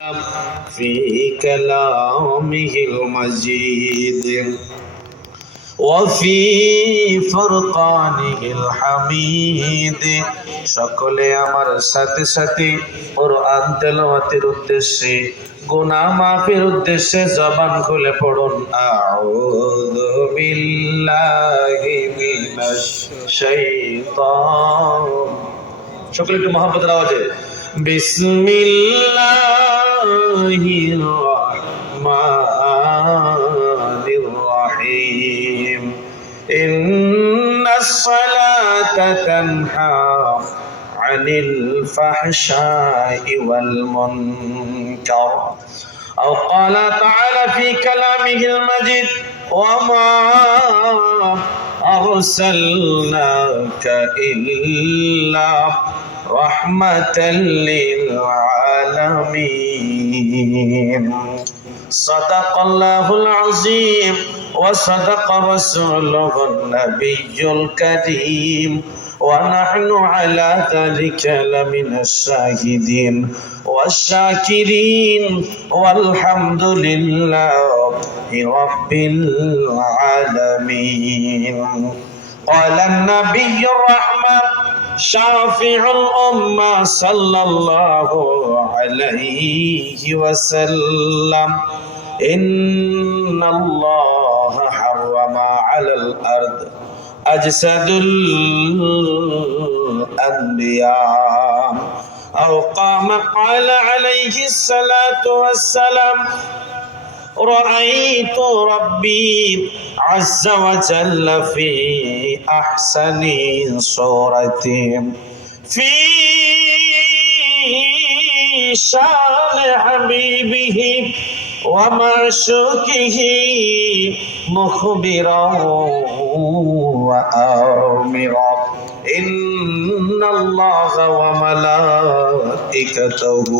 في كلامه المجيد وفي فرقانه الحميد। সকলে আমার সাথে সাথে কোরআন তেলাওয়াতের উদ্দেশ্যে গুনাহ মাফের উদ্দেশ্যে জবান খুলে পড়ুন আউযু বিল্লাহি মিনাশ শাইতান। সকলে একটু মহব্বতের আওয়াজে বিসমিল্লাহির রহমানির রহিম। ইন্নাস সালাতা তানহা আনিল ফাহশাই ওয়াল মুনকার। أو قال تعالى في كلامه المجيد وما أرسلناك إلا رحمة للعالمين. صدق الله العظيم وصدق رسوله النبي الكريم ونحن على ذلك لمن الشاهدين والشاكرين والحمد لله رب العالمين. قال النبي الرحمن شافع الأمة صلى الله عليه وسلم إن الله حرم على الأرض أجساد الأنبياء. أو قام قال عليه الصلاة والسلام رأيت ربي عز وجل في أحسن صورة في شان حبيبه ومعشوقه مخبرا وآمرا إن الله وملائكته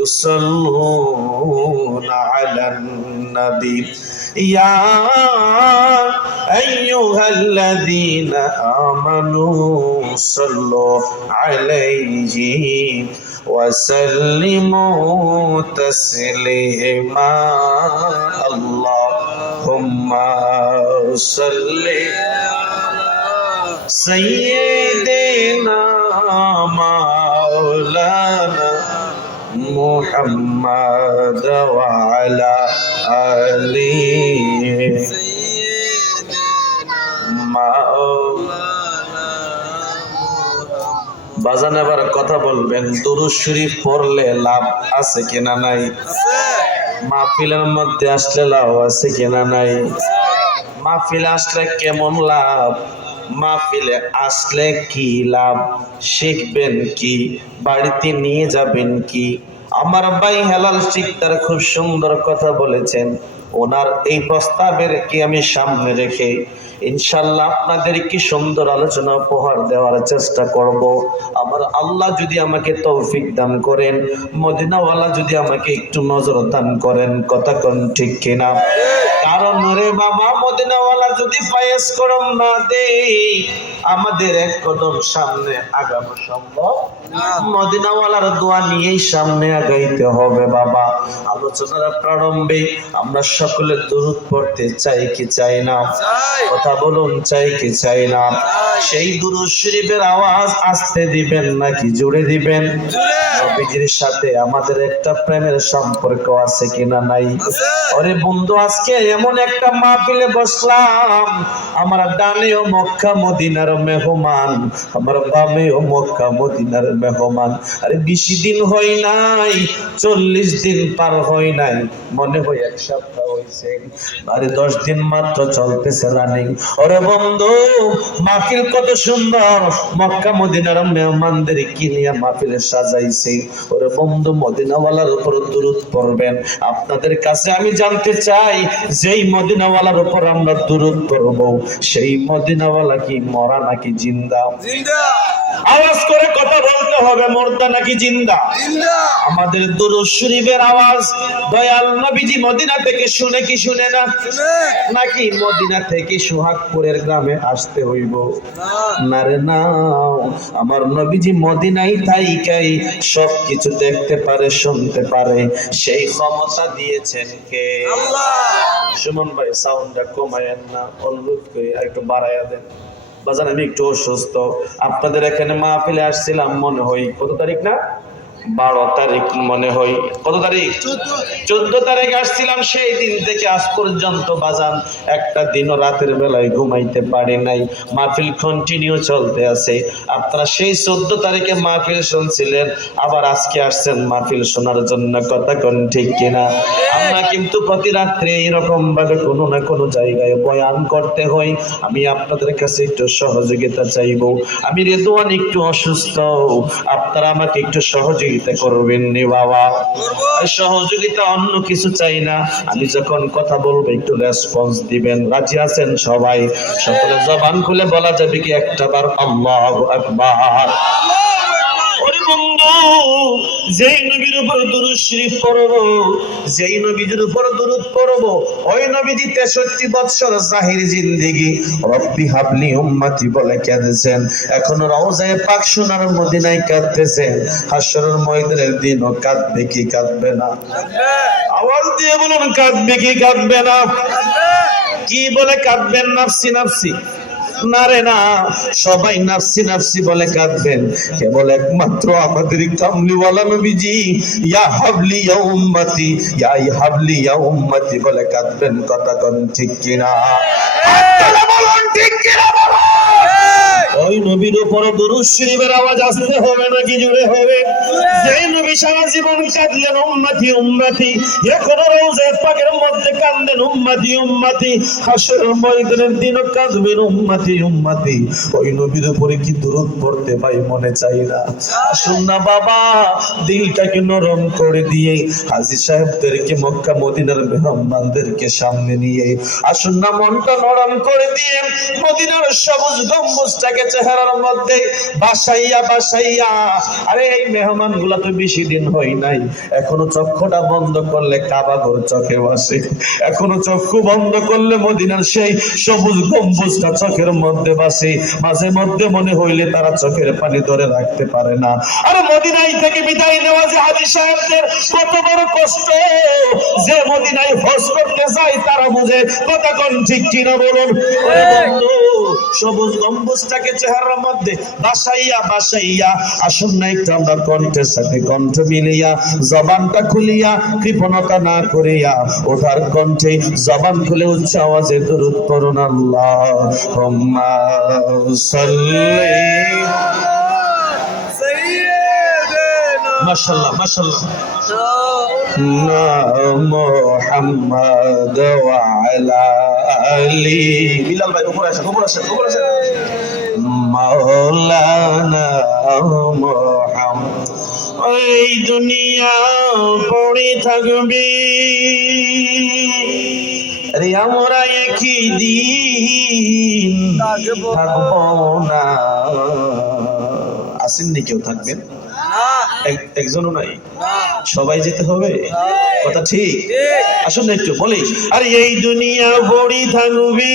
يصلون على النبي يا أيها الذين آمنوا صلوا عليه وسلموا تسليما. اللهم صل سيدنا مولانا محمد وعلى آله বাজান এবার কথা বলবেন, দুরূদ শরীফ পড়লে লাভ আছে কিনা নাই? মাহফিলের মধ্যে আসলে লাভ আছে কিনা নাই? মাহফিলে আসলে কেমন লাভ? মাহফিলে আসলে কি লাভ? শিখবেন কি? বাড়িতে নিয়ে যাবেন কি? আমার ভাই হেলাল শিকদার খুব সুন্দর কথা বলেছেন। ওনার এই প্রস্তাবের কি আমি সামনে রেখে ইনশাআল্লাহ আপনাদের কি সুন্দর আলোচনা উপহার দেওয়ার চেষ্টা করব। আমার আল্লাহ যদি আমাকে তৌফিক দান করেন, মদিনাওয়ালা যদি আমাকে একটু নজর দান করেন, কথা কোন ঠিক কিনা? কারণ রে বাবা, মদিনাওয়ালা যদি ফায়েজ করম না দেই আমাদের এক কদম সামনে আগানো সম্ভব না। মদিনাওয়ালার দোয়া নিয়েই সামনে আগাইতে হবে বাবা। আলোচনার প্রারম্ভে আমরা সকলে দুরূদ পড়তে চাই কি চাই না? কথা বলুন, চাই কি চাই না? সেই দুরূদ শরীফের আওয়াজ আস্তে দিবেন নাকি জোরে দিবেন? নবীজির সাথে আমাদের একটা প্রেমের সম্পর্ক আছে কিনা নাই? আরে বন্ধু, আজকে এমন একটা মাহফিলে বসলাম, আমার ডানেও মক্কা মদিনার মেহমান, আমার বামেও মক্কা মদিনার মেহমান। আরে 20 দিন হয় নাই, 40 দিন পার হয় নাই, মনে হয় এক সপ্তাহ হয়েছে। আরে 10 দিন মাত্র চলতেছে রানিং। ওরে বন্ধু, মাহফিল কত সুন্দর, মক্কা মদিনার মেহমানদের কি নিয়ে মাহফিলে সাজাইছে। ওরে বন্ধু, মদিনাওয়ালার উপর দুরূদ পড়বেন। আপনাদের কাছে আমি জানতে চাই, যে যেই মদিনাওয়ালার উপর আমরা দুরূদ পড়ব, সেই মদিনাওয়ালা কি মরা নাকি জিন্দা? জিন্দা আওয়াজ করে কথা বলতে হবে, মুর্দা নাকি জিন্দা? জিন্দা আমাদের দুরূদ শরীফের আওয়াজ দয়াল নবীজি মদিনা থেকে শুনে কি শুনে না? শুনে নাকি মদিনা থেকে সোহাগপুরের গ্রামে আসতে হইব? না না রে না, আমার নবীজি মদিনায় থাইকাই সবকিছু দেখতে পারে, শুনতে পারে। সেই ক্ষমতা দিয়েছেন কে? আল্লাহ সুমন ভাই সাউন্ডটা কমায়েন না, অনুরোধ করে একটু বাড়াইয়া দেন। বাজান আমি একটু অসুস্থ, আপনাদের এখানে মাহফিলে আসছিলাম মনে হয় কত তারিখ না, 12 তারিখ মনে হয়। কত তারিখ? 14 তারিখ আসছিলাম। সেই দিন থেকে আজ পর্যন্ত বাজান একটা দিনও রাতের বেলায় ঘুমাইতে পারি নাই। মাহফিল কন্টিনিউ চলতে আছে। আপনারা সেই 14 তারিখে মাহফিল শুনছিলেন, আবার আজকে আসছেন মাহফিল শোনার জন্য। কথা কোন ঠিক কিনা? আমরা কিন্তু প্রতি রাত্রে এরকম ভাবে কোনো না কোনো জায়গায় বয়ান করতে হয়। আমি আপনাদের কাছে একটু সহযোগিতা চাইবো। আমি রেদওয়ান একটু অসুস্থ, আপনারা আমাকে একটু সহযোগিতা করবেন নি বাবা? সহযোগিতা অন্য কিছু চাই না, আমি যখন কথা বলবো একটু রেসপন্স দিবেন। রাজি আছেন সবাই? সকলে জবান খুলে বলা যাবে কি একটা বার আল্লাহু আকবার? ওরে বন্ধু, যেই নবীর উপর দুরূদ শরীফ পড়ব, যেই নবীর উপর দুরূদ পড়ব, ওই নবীজি 63 বছর জাহির জিন্দেগি রব্বি হাবলি উম্মতি বলে কেঁদেছেন। এখন রওজায়ে পাক সোনার মদিনায় কাঁদতেছেন। হাশরের ময়দানের দিনও কাঁদবে কি কাঁদবে না? আওয়াজ দিয়ে বলুন, কাঁদবে কি কাঁদবে না? কি বলে কাঁদবেন? নাফসি নাফসি? না রে না, সবাই নাফসি নাফসি বলে কাঁদবেন, কেবল একমাত্র আমাদের কামলিওয়ালা নবীজি ইয়া হাবলি ইয়া উম্মতি, ইয়া হাবলি ইয়া উম্মতি বলে কাঁদবেন। কথা কোন ঠিক কিনা? আপনারা বলুন ঠিক কিনা? ওই নবীর উপর দুরূদ শরীফের আওয়াজ আসতে হবে নাকি জোরে হবে? যেই নবী সারা জীবন কাঁদলেন উম্মতি উম্মতি, এখন রওজায়ে পাকের মধ্যে কাঁদেন উম্মতি উম্মতি, হাশরের ময়দানের দিনও কাঁদবেন উম্মতি উম্মতি। ওই নবীর উপরে কি দুরূদ পড়তে পাই? মনে চাই না? আসুন না বাবা, দিলটাকে নরম করে দিয়ে হাজী সাহেবদেরকে, মক্কা মদিনার মেহমানদেরকে সামনে নিয়ে আসুন না, মনটা নরম করে দিয়ে মদিনার সবুজ গম্বুজটাকে চেহারার মধ্যে বাসাইয়া বাসাইয়া। আরে এই মেহমান গুলা তো বেশি দিন হয় নাই, এখনো চক্ষুটা বন্ধ করলে কাবা ঘর চোখে বসে, এখনো চক্ষু বন্ধ করলে মদিনার সেই সবুজ গম্বুজটা চোখের মধ্যে বাসে। মাঝে মধ্যে মনে হইলে তারা চোখের পানি ধরে রাখতে পারে না। আরে মদিনায় থেকে বিদায় নেওয়া যে হাজী সাহেবদের কত বড় কষ্ট, যে মদিনায় হজ করতে যায় তারা বুঝে। কথা কোন ঠিক কিনা বলুন? ওরে বন্ধু, সবুজ গম্বুজটাকে চেহারার মধ্যে বাসাইয়া বাসাইয়া আসুন না একটু আমরা কণ্ঠের সাথে কণ্ঠ মিলিয়া, জবানটা খুলিয়া, কৃপণতা না করিয়া ওঠার কণ্ঠে জবান খুলে উচ্চ আওয়াজে দুরূদ পড়ুন। আল্লাহুম্মা সাল্লি। মাশাআল্লাহ মাশাআল্লাহ। মুহাম্মদ ওয়া আলা আলি। বিলাল ভাই উপরে আসেন, উপরে আসেন, উপরে আসেন। মাওলানা মুহাম্মদ। এই দুনিয়া পড়ে থাকবে, আরে আমরা একই দিন থাকবো না। আসেননি কেউ? থাকবেন? একজনও নাই? সবাই যেতে হবে? কথা ঠিক? আসুন না একটু বলি, আরে এই দুনিয়া পড়ে থাকবে,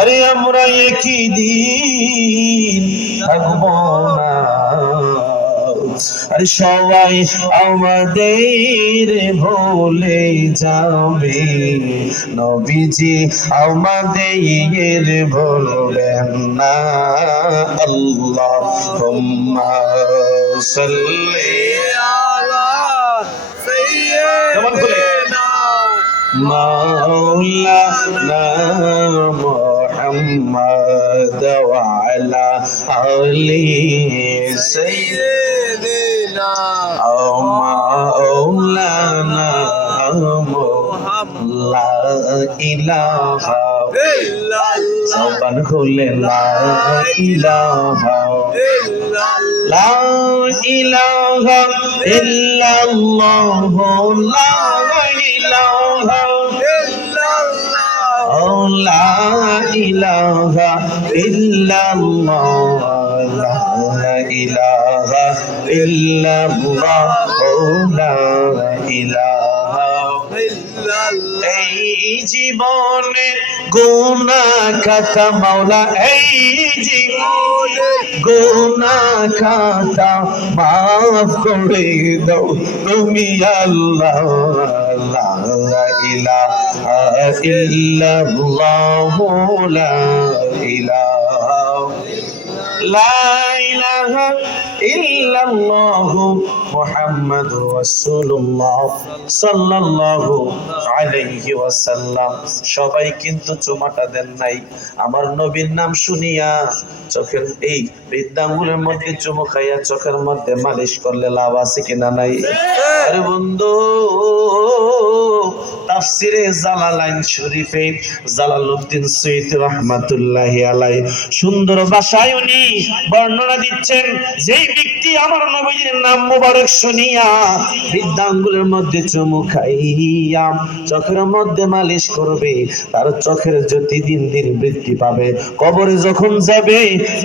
আরে আমরা একই দিন থাকবো না। আরে সবাই আমাদের ভুলে যাবে, নবীজি আমাদের ভুলবেন না। আল্লাহুম্মা সাল্লি আলা সাইয়্যিদিনা মাওলানা মুহাম্মদ ওয়া আলা আলি সাইয়্যিদিনা মাওলানা মুহাম্মদ। লা ইলাহা ইল্লাল্লাহ। জবান খুলে লা ইলাহা ইল্লাল্লাহ, লা ইলাহা ইল্লাল্লাহ, লা ইলাহা ইল্লাল্লাহ। লা ইলাহা ইল্লাল্লাহ লা ইলাহা ইল্লাল্লাহ লা ইলাহা ইল্লাল্লাহ। এই জীবনে গুনাহ খাতা মাওলা, এই জীবনে গুনাহ খাতা মাফ করে দাও তুমি আল্লাহ। লা ইলাহা ইল্লাল্লাহ লা ইলাহা লা ইলাহা ইল্লাল্লাহ মুহাম্মাদুর রাসূলুল্লাহ সাল্লাল্লাহু আলাইহি ওয়াসাল্লাম। সবাই কিন্তু চুমাটা দেন নাই। আমার নবীর নাম শুনিয়া চোখের এই বৃদ্ধাঙ্গুলের মধ্যে চুমু খাইয়া চোখের মধ্যে মালিশ করলে লাভ আছে কিনা নাই? আরে বন্ধু, তাফসিরে জালালাইন শরীফে জালালউদ্দিন সৈয়দ রাহমাতুল্লাহি আলাইহি সুন্দর ভাষায় উনি বর্ণনা দিচ্ছেন, যেই ব্যক্তি আমার নবীর নাম মোবারক শুনিয়া বৃদ্ধাঙ্গুলের মধ্যে চুমু খাইয়া চোখের মধ্যে মালিশ করবে, তার চোখের জ্যোতি দিন দিন বৃদ্ধি পাবে। কবরে যখন যাবে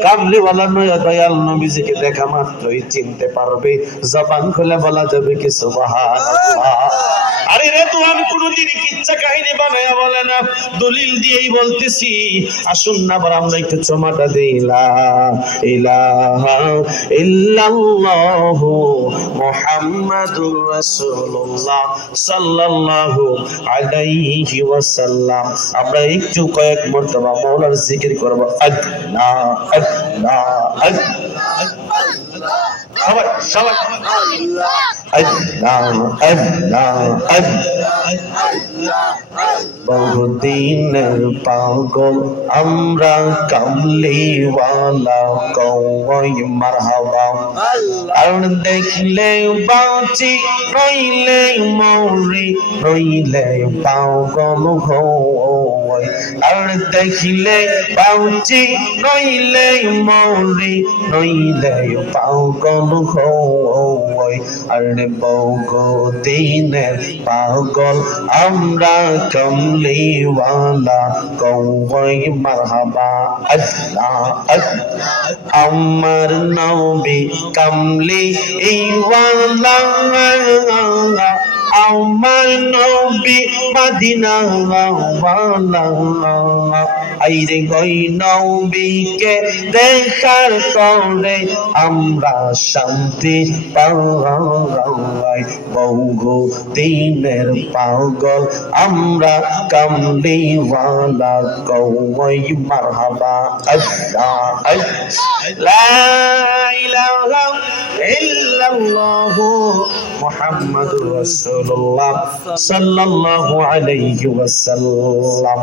কামলিওয়ালা দয়াল নবীজিকে দেখা মাত্রই চিনতে পারবে, জবান খুলে বলা যাবে কি সুবহানাল্লাহ। আরে রে, তো আমি কোনদিন কিচ্ছা কাহিনী বানায়া বলে না, দলিল দিয়েই বলতেছি। আসুন না আবার আমরা একটু চমাটা দেই। লা ইলাহা ইল্লাল্লাহু মুহাম্মাদুর রাসূলুল্লাহ সাল্লাল্লাহু আলাইহি ওয়াসাল্লাম। আমরা একটু কয়েক মর্তবা মাওলার জিকির করব। আল্লাহ আল্লাহ আল্লাহ, সবাই সবাই আল্লাহ আল্লাহ আল্লাহ। বহুদিনের পাগল আমরা কামলিওয়ালা কই মারহাবা। আর দেখলে বাঁচি রইলে মরি, রইলে পাগল হই। আর দেখলে বাঁচি রইলে মরি, রইলে পাগল হই। আর বহুদিনের পাগল আমরা কামলিওয়ালা কই মারহাবা। আল্লাহ আমার নবী কামলিওয়ালা, আমার নবী মদিনা ওয়ালা। আইরে গই নবীকে দেখার করে আমরা শান্তি পাই। বহু দিনের পাগল আমরা কামলিওয়ালা কই মারহাবা। আল্লাহ লা ইলাহা ইল্লাল্লাহু মুহাম্মাদুর রাসূলুল্লাহ সাল্লাল্লাহু আলাইহি ওয়াসাল্লাম।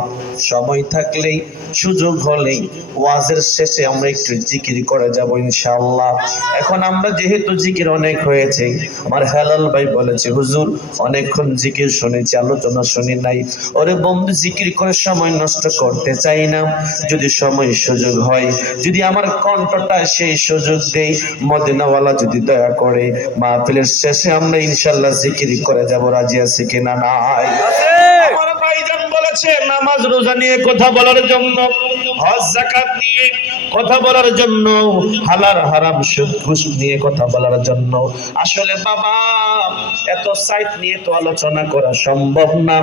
সময় থাকলেই সুযোগ হলেই ওয়াজের শেষে আমরা একটু জিকির করে যাব ইনশাআল্লাহ। এখন আমরা যেহেতু জিকির অনেক হয়েছে, আমার হেলাল ভাই বলেছে হুজুর অনেকক্ষণ জিকির শুনেছি, আলোচনা শুনি নাই। ওরে বন্ধু, জিকির করে সময় নষ্ট করতে চাই না। যদি সময় সুযোগ হয়, যদি আমার কণ্ঠটা সেই সুযোগ দেই, মদিনাওয়ালা যদি দয়া করে মাহফিলের শেষে আমরা ইনশাআল্লাহ জিকির করে যাব। রাজি আছে কিনা? নাই। আমার ভাইজান বলেছে নামাজ রোজা নিয়ে কথা বলার জন্য, হজ যাকাত নিয়ে কথা বলার জন্য, হালাল হারাম সুদ ঘুষ নিয়ে কথা বলার জন্য। আসলে বাবা এত সাইট নিয়ে তো আলোচনা করা সম্ভব না।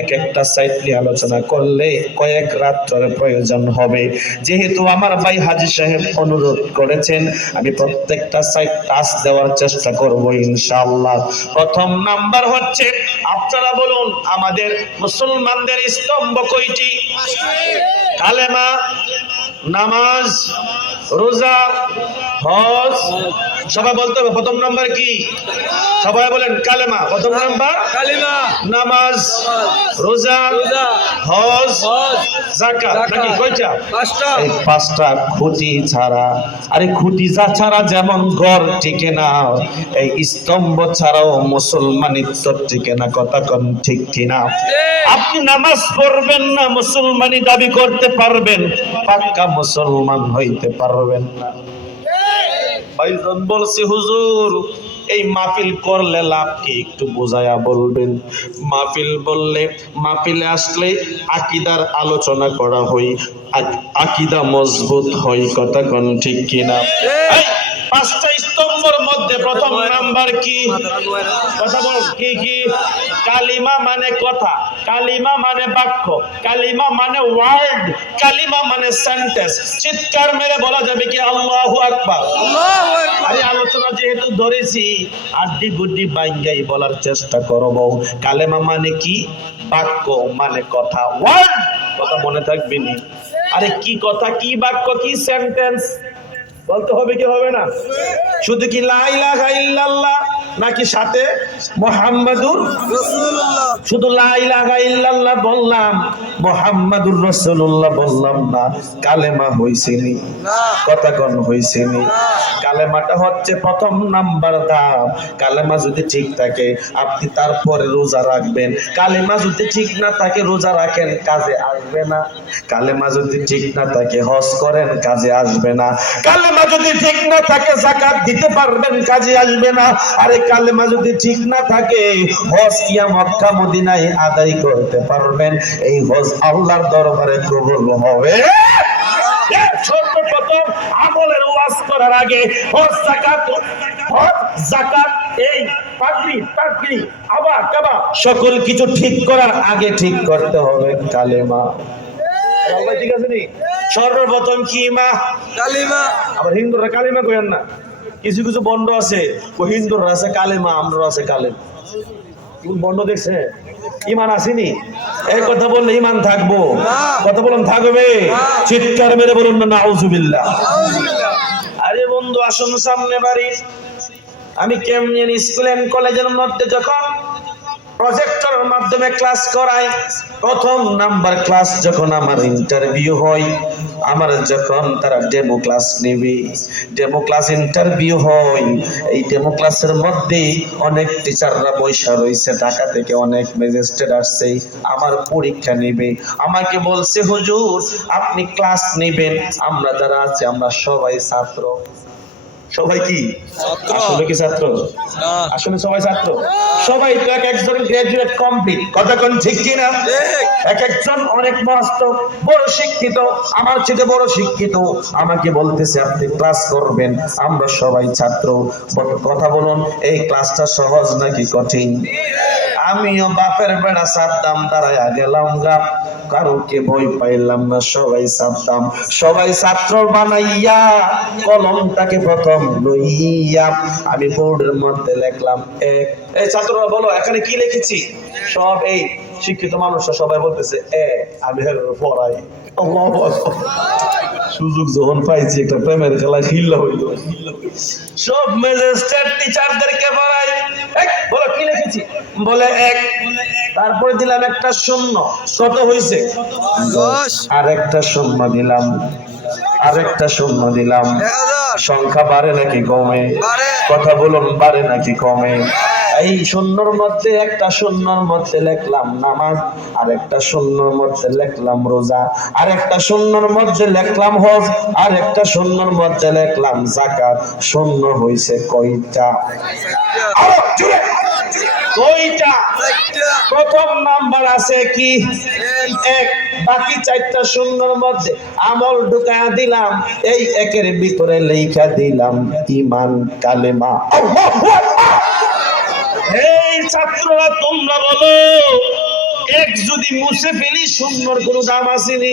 এক একটা সাইট নিয়ে আলোচনা করলে কয়েক রাত্রের প্রয়োজন হবে। যেহেতু আমার ভাই হাজী সাহেব অনুরোধ করেছেন, আমি প্রত্যেকটা সাইট টাচ দেওয়ার চেষ্টা করব ইনশাআল্লাহ। প্রথম নাম্বার হচ্ছে, আপনারা বলুন আমাদের মুসলমানদের স্তম্ভ কয়টি? কালেমা, নামাজ, রোজা, হজ। সবাই বলতে হবে প্রথম নাম্বার কি? সবাই বলেন কালেমা প্রথম নাম্বার, কালেমা, নামাজ, রোজা, হজ, যাকাত। নাকি কয়টা? পাঁচটা। এই পাঁচটা খুঁটি ছাড়া, আরে খুঁটি ছাড়া যেমন ঘর টিকে না, এই স্তম্ভ ছাড়াও মুসলমানিত্ব টিকে না। কথা কোন ঠিক কিনা? আপনি নামাজ পড়বেন না, মুসলমানি দাবি করতে পারবেন, পাক্কা মুসলমান হইতে পারবেন না। ভাইজান বলছি হুজুর এই মাহফিল করলে লাভ কি একটু বোঝায়া বলবেন? মাহফিল বললে মাহফিলে আসলে আকীদার আলোচনা করা হয়, আকীদা মজবুত হয়, কথা কোন ঠিক কিনা? এই পাঁচটা স্তম্ভের মধ্যে প্রথম নাম্বার কি? কথা বল, কি কি? কালিমা মানে কথা, কালিমা মানে বাক্য, কালিমা মানে ওয়ার্ড, কালিমা মানে সেন্টেন্স। চিৎকার মেরে বলা যাবে কি আল্লাহু আকবার? আল্লাহু আকবার। আরে আলোচনা যেহেতু ধরেছি আড্ডি গুড্ডি বাইঙ্গাই বলার চেষ্টা করব। কালেমা মানে কি? বাক্য মানে কথা, ওয়ার্ড। কথা মনে থাকবে নি? আরে কি কথা, কি বাক্য, কি সেন্টেন্স বলতে হবে কি হবে না? শুধু কি লা ইলাহা ইল্লাল্লাহ নাকি সাথে মুহাম্মাদুর রাসূলুল্লাহ? শুধু লা ইলাহা ইল্লাল্লাহ বললাম, মুহাম্মাদুর রাসূলুল্লাহ বললাম না, কালেমা হইছেনি? কথা কোন হইছেনি? কালেমাটা হচ্ছে প্রথম নাম্বার দাম। কালেমা যদি ঠিক থাকে আপনি তারপরে রোজা রাখবেন, কালেমা যদি ঠিক না থাকে রোজা রাখেন, কাজে আসবে না। কালেমা যদি ঠিক না থাকে হজ করেন, কাজে আসবে না। কালেমা যদি ঠিক না থাকে যাকাত দিতে পারবেন, কাজে আসবে না। আরে কালেমা যদি ঠিক না থাকে হজ কিয়া মক্কা মদিনায় আদায় করতে পারবেন, এই হজ আল্লাহর দরবারে কবুল হবে। সর্বপ্রথম আমলের ওয়াজ করার আগে হজ যাকাত এই পাগড়ি টাগড়ি আবার কাবা সকল কিছু ঠিক করার আগে ঠিক করতে হবে কালেমা। ঠিক আছে নি? সর্বপ্রথম কি? মা কালিমা। আবার হিন্দুরা কালিমা কইেন না, কিছু কিছু বন্ড আছে ও হিন্দুরা আছে কালেমা, আমরা আছে কালেমা। বন্ড দেখছে ইমান আসেনি? এই কথা বললে ইমান থাকবো? কথা বলুন থাকবে? চিৎকার মেরে বলুন না নাউজুবিল্লাহ। আরে বন্ধু আসুন সামনে বাড়ি। আমি কেমন স্কুল এন্ড কলেজের মধ্যে যখন প্রজেক্টরের মাধ্যমে ক্লাস করাই, প্রথম নাম্বার ক্লাস যখন আমার ইন্টারভিউ হয়, আমার যখন তারা ডেমো ক্লাস নেবে, ডেমো ক্লাস ইন্টারভিউ হয়, এই ডেমো ক্লাসের মধ্যে অনেক টিচাররা বৈশা রয়েছে, ঢাকা থেকে অনেক ম্যাজিস্ট্রেট আসছে, আমার পরীক্ষা নেবে। আমাকে বলছে হুজুর আপনি ক্লাস নেবেন, আমরা যারা আছি আমরা সবাই ছাত্র। সবাই কি আসলে কি ছাত্র? আসলে সবাই ছাত্র? সবাই তো এক একজন গ্রাজুয়েট কমপ্লিট, কথা কোন ঠিক কিনা? এক একজন অনেক মস্ত বড় শিক্ষিত, আমার চেয়ে বড় শিক্ষিত। আমাকে বলতেছে আপনি ক্লাস করবেন, আমরা সবাই ছাত্র। কথা বলুন এই ক্লাসটা সহজ নাকি কঠিন? আমিও বাপের বেড়া সাদ্দাম দাঁড়াইয়া গেলাম গা, কারোকে ভয় পাইলাম না, সবাই সাদ্দাম। সবাই ছাত্র বানাইয়া কলমটাকে প্রথম লইয়া আমি বোর্ডের মধ্যে লিখলাম এক। এই ছাত্ররা বলো এখানে কি লিখেছি? সব এই শিক্ষিত মানুষরা সবাই বলতেছে এ, আমি পড়াই। সুযোগ যখন পাইছি একটা প্রেমের খেলা খিল্লা হইতো, সব ম্যাজিস্ট্রেট টিচারদেরকে পড়াই। বলো কি লিখেছি? বলে এক। তারপরে দিলাম একটা শূন্য, কত হয়েছে? 10। আর একটা শূন্য দিলাম, আর একটা শূন্য দিলাম। সংখ্যা বাড়ে নাকি কমে? কথা বলুন বাড়ে নাকি কমে? এই শূন্যর মধ্যে একটা শূন্যর মধ্যে লিখলাম নামাজ, আর একটা শূন্যর মধ্যে লিখলাম রোজা, আর একটা শূন্যর মধ্যে লিখলাম হজ, আর একটা শূন্যর মধ্যে লিখলাম যাকাত। শূন্য হইছে কয়টা? কয়টা? প্রথম নাম্বার আছে কি? এক। বাকি চারটা শূন্যর মধ্যে আমল ঢুকায়া দিলাম, এই একের ভিতরে লেখা দিলাম ঈমান কালেমা। আল্লাহু আকবার। এই ছাত্ররা তোমরা বলো এক যদি মুছে ফেলি শূন্যর কোনো দাম আসেনি?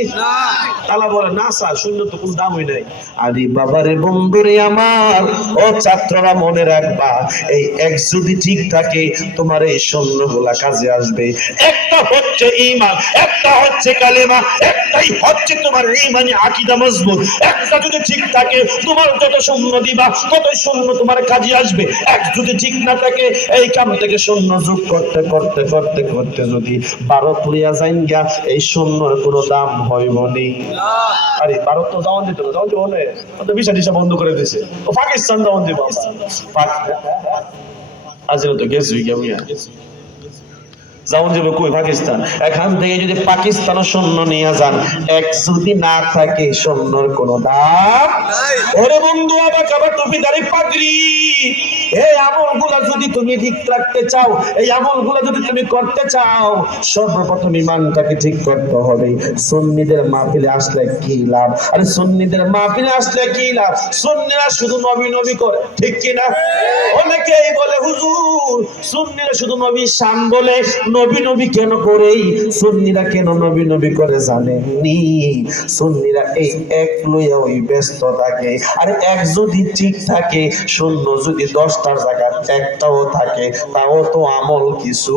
তালা বলে না স্যার শূন্য তো কোনো দামই নাই। আরে বাবারে বন্ধুরে আমার, ও ছাত্ররা মনে রাখবা এই এক যদি ঠিক থাকে তোমার এই শূন্যগুলা কাজে আসবে। একটা হচ্ছে ঈমান, একটা হচ্ছে কালেমা, একটাই হচ্ছে তোমার ঈমানি আকীদা মজবুত। একটা যদি ঠিক থাকে তোমার যত শূন্য দিবা ততই শূন্য তোমার কাজে আসবে। এক যদি ঠিক না থাকে এই কাম থেকে শূন্য যোগ করতে করতে করতে করতে যদি 12 তুলিয়া যাইন গা, এই শূন্যর কোনো দাম হইব নি। আরে 12 তো দাওয়ান দিত না, দাওয়ান দিব না, তো ভিসা টিসা বন্ধ করে দিয়েছে। ও পাকিস্তান দাওয়ান দিব, আজ তো গেছি কেমন যেমন যাবে কই পাকিস্তান, এখান থেকে যদি পাকিস্তানের সৈন্য নিয়ে যান, এক যদি না থাকে সৈন্যর কোনো দাম নাই। ওরে বন্ধু, আবার কাবার টুপিদারি পাগড়ি, এই আমলগুলা যদি তুমি ঠিক রাখতে চাও, এই আমলগুলা যদি তুমি করতে চাও, সর্বপ্রথম ইমানটাকে ঠিক করতে হবে। সুন্নিদের মাহফিলে আসলে কি লাভ? আরে সুন্নিদের মাহফিলে আসলে কি লাভ? সুন্নিরা শুধু নবী নবী করে, ঠিক কি না? অনেকেই বলে হুজুর সুন্নিরা শুধু নবী শান বলে, নবী নবী কেন করেই সুন্নিরা কেন নবী নবী করে জানেননি? সুন্নিরা এই এক লইয়া ওই ব্যস্ত থাকে। আর এক যদি ঠিক থাকে, শূন্য যদি 10টার জায়গায় একটাও থাকে, তাও তো আমল কিছু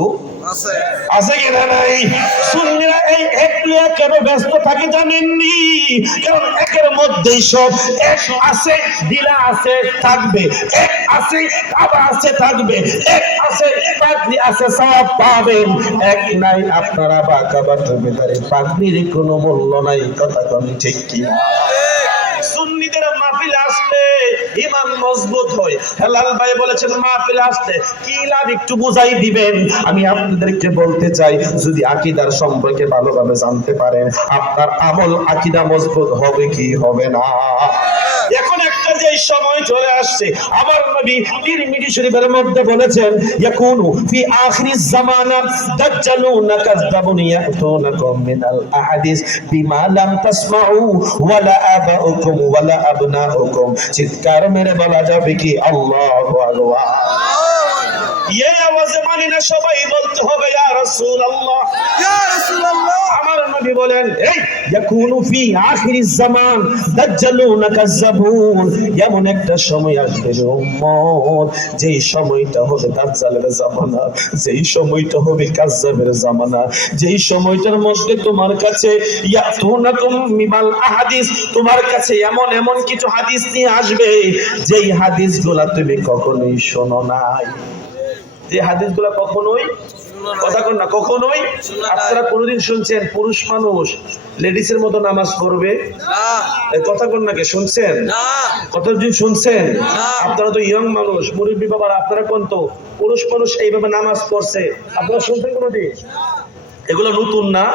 আছে, আছে কিনা নাই? সুন্নিরা এই এক লইয়া কেন ব্যস্ত থাকে জানেননি? কারণ একের মধ্যেই সব এক আছে, দিলা আছে থাকবে, এক আছে কাবা আছে থাকবে, এক আছে পাগড়ি আছে সব পাবেন, এক নাই আপনারা বা কাবার ভিতরে পাগড়ির কোনো মূল্য নাই। কথা কোন ঠিক কি? সুন্নিদের মাহফিলে আসলে ইমান মজবুত হয়। হেলাল ভাই বলেছেন মাহফিলে আসলে কি লাভ একটু বুঝাই দিবেন। আমি আপনাদেরকে বলতে চাই, যদি আকীদার সম্পর্কে ভালোভাবে জানতে পারেন, আপনার আমল আকীদা মজবুত হবে কি হবে না? এখন একটা যে সময় চলে আসছে, আমার নবী তিরমিজি শরীফের মধ্যে বলেছেন, ইয়াকুনু ফি আখিরিজ জামানা দাজ্জালুন কাযাবুন ইয়াতুনাকুম মিনাল আহাদিস বিমা লাম তাসমাউ ওয়ালা আবাউকুম ওয়ালা আবনাউকুম। চিৎকার মেরে বলা যাবে কি আল্লাহু আকবার? এই আওয়াজে মানি না, সবাই বলতে হবে ইয়া রাসূলুল্লাহ, ইয়া রাসূলুল্লাহ। আমার নবী বলেন, এই ইয়াকুনু ফি আখিরিজ জামান দাজ্জালুন কাযাবুন, এমন একটা সময় আসবে রে উম্মত, যেই সময়টা হবে দাজ্জালের জামানা, যেই সময়টা হবে কাযাবের জামানা, যেই সময়টার মধ্যে তোমার কাছে ইয়াতুনাকুম মিনাল আহাদিস, তোমার কাছে এমন এমন কিছু হাদিস নিয়ে আসবে, যেই হাদিসগুলা তুমি কখনোই শোনো নাই। যে হাদিসগুলো কখনোই, কথা কন না, কখনোই আপনারা কোনোদিন শুনছেন পুরুষ মানুষ লেডিসের মতো নামাজ পড়বে? কথা কন না, কে শুনছেন? কতদিন শুনছেন? আপনারা তো ইয়ং মানুষ, মুরব্বী বাবারা, আপনারা কোন তো পুরুষ মানুষ এইভাবে নামাজ পড়ছে আপনারা শুনছেন কোনোদিন? এগুলো নতুন না।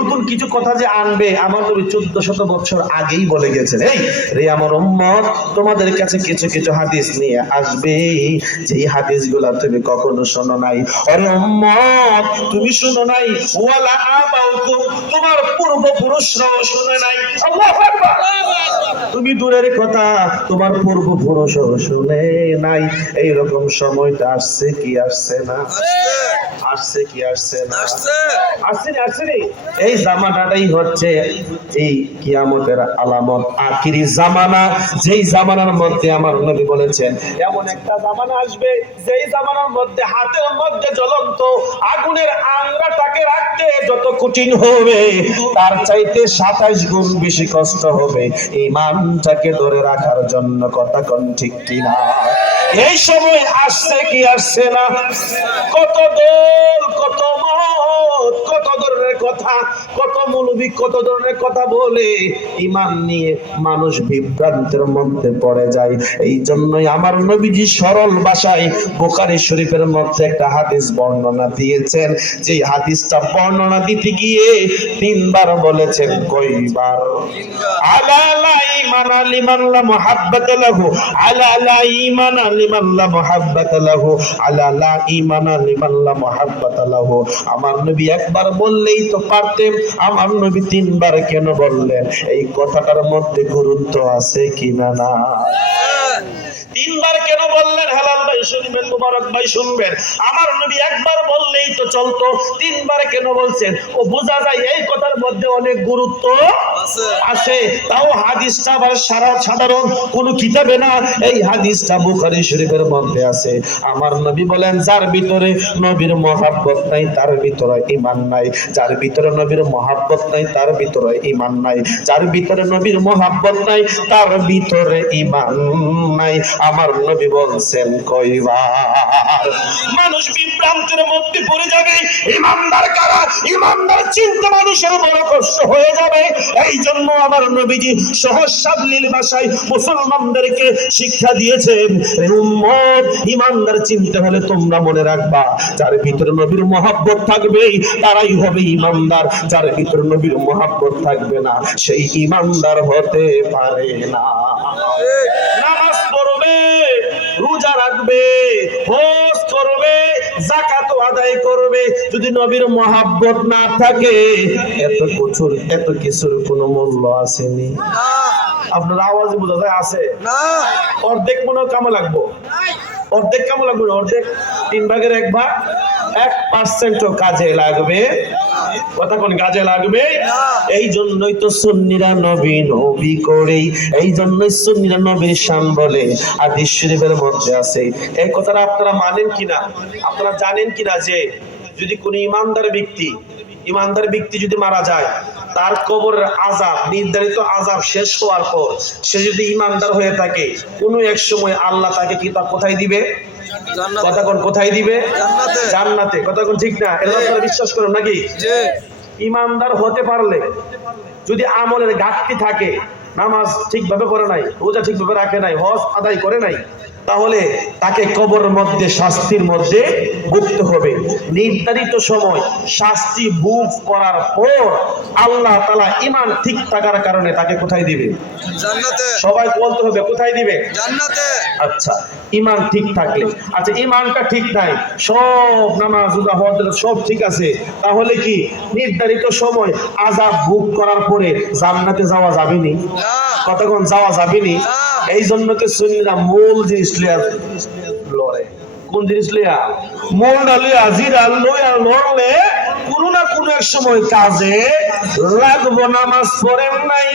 নতুন কিছু কথা যে আনবে আমার নবী 1400 বছর আগেই বলে গেছেন, এই রে আমার উম্মত, তোমাদের কাছে কিছু কিছু হাদিস নিয়ে আসবে, যে হাদিসগুলো তুমি কখনো শোনো নাই। আরে উম্মত, তুমি শোনো নাই, ওয়ালা আবাউকুম, তোমার পূর্বপুরুষরাও শুনে নাই। আল্লাহু আকবার। তুমি দূরের কথা, তোমার পূর্বপুরুষও শুনে নাই। এইরকম সময়টা আসছে কি আসছে না? আসছে কি আসছে না? আসছে। এই জামানাটাই হচ্ছে এই কিয়ামতের আলামত, আখিরি জামানা। যেই জামানার মধ্যে আমার নবী বলেছেন, এমন একটা জামানা আসবে, যেই জামানার মধ্যে হাতের মধ্যে জ্বলন্ত আগুনের আংরাটাকে রাখতে যত কঠিন হবে, তার চাইতে 27 গুণ বেশি কষ্ট হবে ঈমানটাকে ধরে রাখার জন্য। কথা কোন ঠিক কিনা? এই সময় আসছে কি আসছে না? কত দল, কত মত, কত ধরনের কথা, কত মৌলবী কত ধরনের কথা বলে ঈমান নিয়ে মানুষ বিভ্রান্তের মধ্যে পড়ে যায়। এই জন্যই আমার নবীজি সরল ভাষায় বুখারী শরীফের মধ্যে একটা হাদিস বর্ণনা দিয়েছেন। যে হাদিসটা বর্ণনা দিতে গিয়ে 3 বার বলেছেন। কয়বার? আলা লা ঈমানা লিমান লা মুহাব্বাতা লাহু, আলা লা ঈমানা লিমান লা মুহাব্বাতা লাহু, আলা লা ঈমানা লিমান লা মুহাব্বাতা লাহু। আমার নবী একবার বললেই তো পারতেন, আমার নবী 3 বার কেন বললেন? এই কথাটার মধ্যে গুরুত্ব আছে কিনা না? 3 বার কেন বললেন? হেলাল ভাই শুনবেন, মুবারক ভাই শুনবেন। আমার নবী একবার বললেই তো চলতো, 3 বার কেন বলছেন? ও বোঝা যায় এই কথার মধ্যে অনেক গুরুত্ব আছে। তাও হাদিসটা আবার সাধারণ কোন কিতাবে না, এই হাদিসটা বুখারী শরীফের মধ্যে আছে। আমার নবী বলেন, যার ভিতরে নবীর মহব্বত নাই তার ভিতরে ঈমান নাই, যার ভিতরে নবীর মহব্বত নাই তার ভিতরে ঈমান নাই, যার ভিতরে নবীর মহব্বত নাই তার ভিতরে ঈমান নাই। আমার নবী বলছেন, কয়বার? পরিবার। মানুষ বিভ্রান্তের মধ্যে পড়ে যাবে, ইমানদার কারা, ইমানদার চিন্তা মানুষের বড় কষ্ট হয়ে যাবে। এই জন্য আমার নবীজি সহজ সাবলীল ভাষায় মুসলমানদেরকে শিক্ষা দিয়েছেন, উম্মত ইমানদার চিন্তা হলে তোমরা মনে রাখবা, যার ভিতরে নবীর মহব্বত থাকবে তারাই হবে ইমানদার, যার ভিতরে নবীর মহব্বত থাকবে না সেই ইমানদার হতে পারে না। নামাজ পড়বে, রোজা রাখবে, হজ করবে, যাকাত আদায় করবে, যদি নবীর মহব্বত না থাকে এত কিছুর কোনো মূল্য আসেনি। আপনার আওয়াজ বোঝা যায় আছে না? অর্ধেক মনে কামে লাগবো, অর্ধেক কামে লাগবে, অর্ধেক 3 ভাগের 1 ভাগ 1% কাজে লাগবে। কথা কোন কাজে লাগবে? এই জন্যই তো সুন্নিরা নবী নবী করেই, এই জন্যই সুন্নিরা নবীর শান বলে হাদিস শরীফের মধ্যে আছে। এই কথাটা আপনারা মানেন কিনা, আপনারা জানেন কিনা যে যদি কোন ইমানদার ব্যক্তি যদি মারা যায়, তার কবরের আযাব, নির্ধারিত আযাব শেষ হওয়ার পর সে যদি ইমানদার হয়ে থাকে, কোনো এক সময় আল্লাহ তাকে কি কোথায় দিবে? কথা কোন কোথায় দিবে? জান্নাতে। কথা কোন ঠিক না? এটা আপনারা বিশ্বাস করেন নাকি? ইমানদার হতে পারলে যদি আমলের ঘাটতি থাকে, নামাজ ঠিকভাবে পড়ে নাই, রোজা ঠিকভাবে রাখে নাই, হজ আদায় করে নাই, তাহলে তাকে কবরের মধ্যে শাস্তির মধ্যে ভুগতে হবে। নির্ধারিত সময় শাস্তি ভোগ করার পর আল্লাহ তাআলা ঈমান ঠিক থাকার কারণে তাকে কোথায় দিবে? জান্নাতে। সবাই বলতে হবে কোথায় দিবে? জান্নাতে। আচ্ছা, ঈমান ঠিক থাকলে, আচ্ছা ঈমানটা ঠিক নাই, সব নামাজ রোজা হজ সব ঠিক আছে, তাহলে কি নির্ধারিত সময় আযাব ভোগ করার পরে জান্নাতে যাওয়া যাবে নি? কতক্ষণ যাওয়া যাবে নি? এই জন্য তো সুন্নিরা মূল জিনিস লিয়া লড়ে। কোন জিনিস লিয়া? মূলটা লিয়া, জিরা লয়া লড়লে কোনো না কোনো এক সময় কাজে লাগবো। নামাজ পড়েন নাই,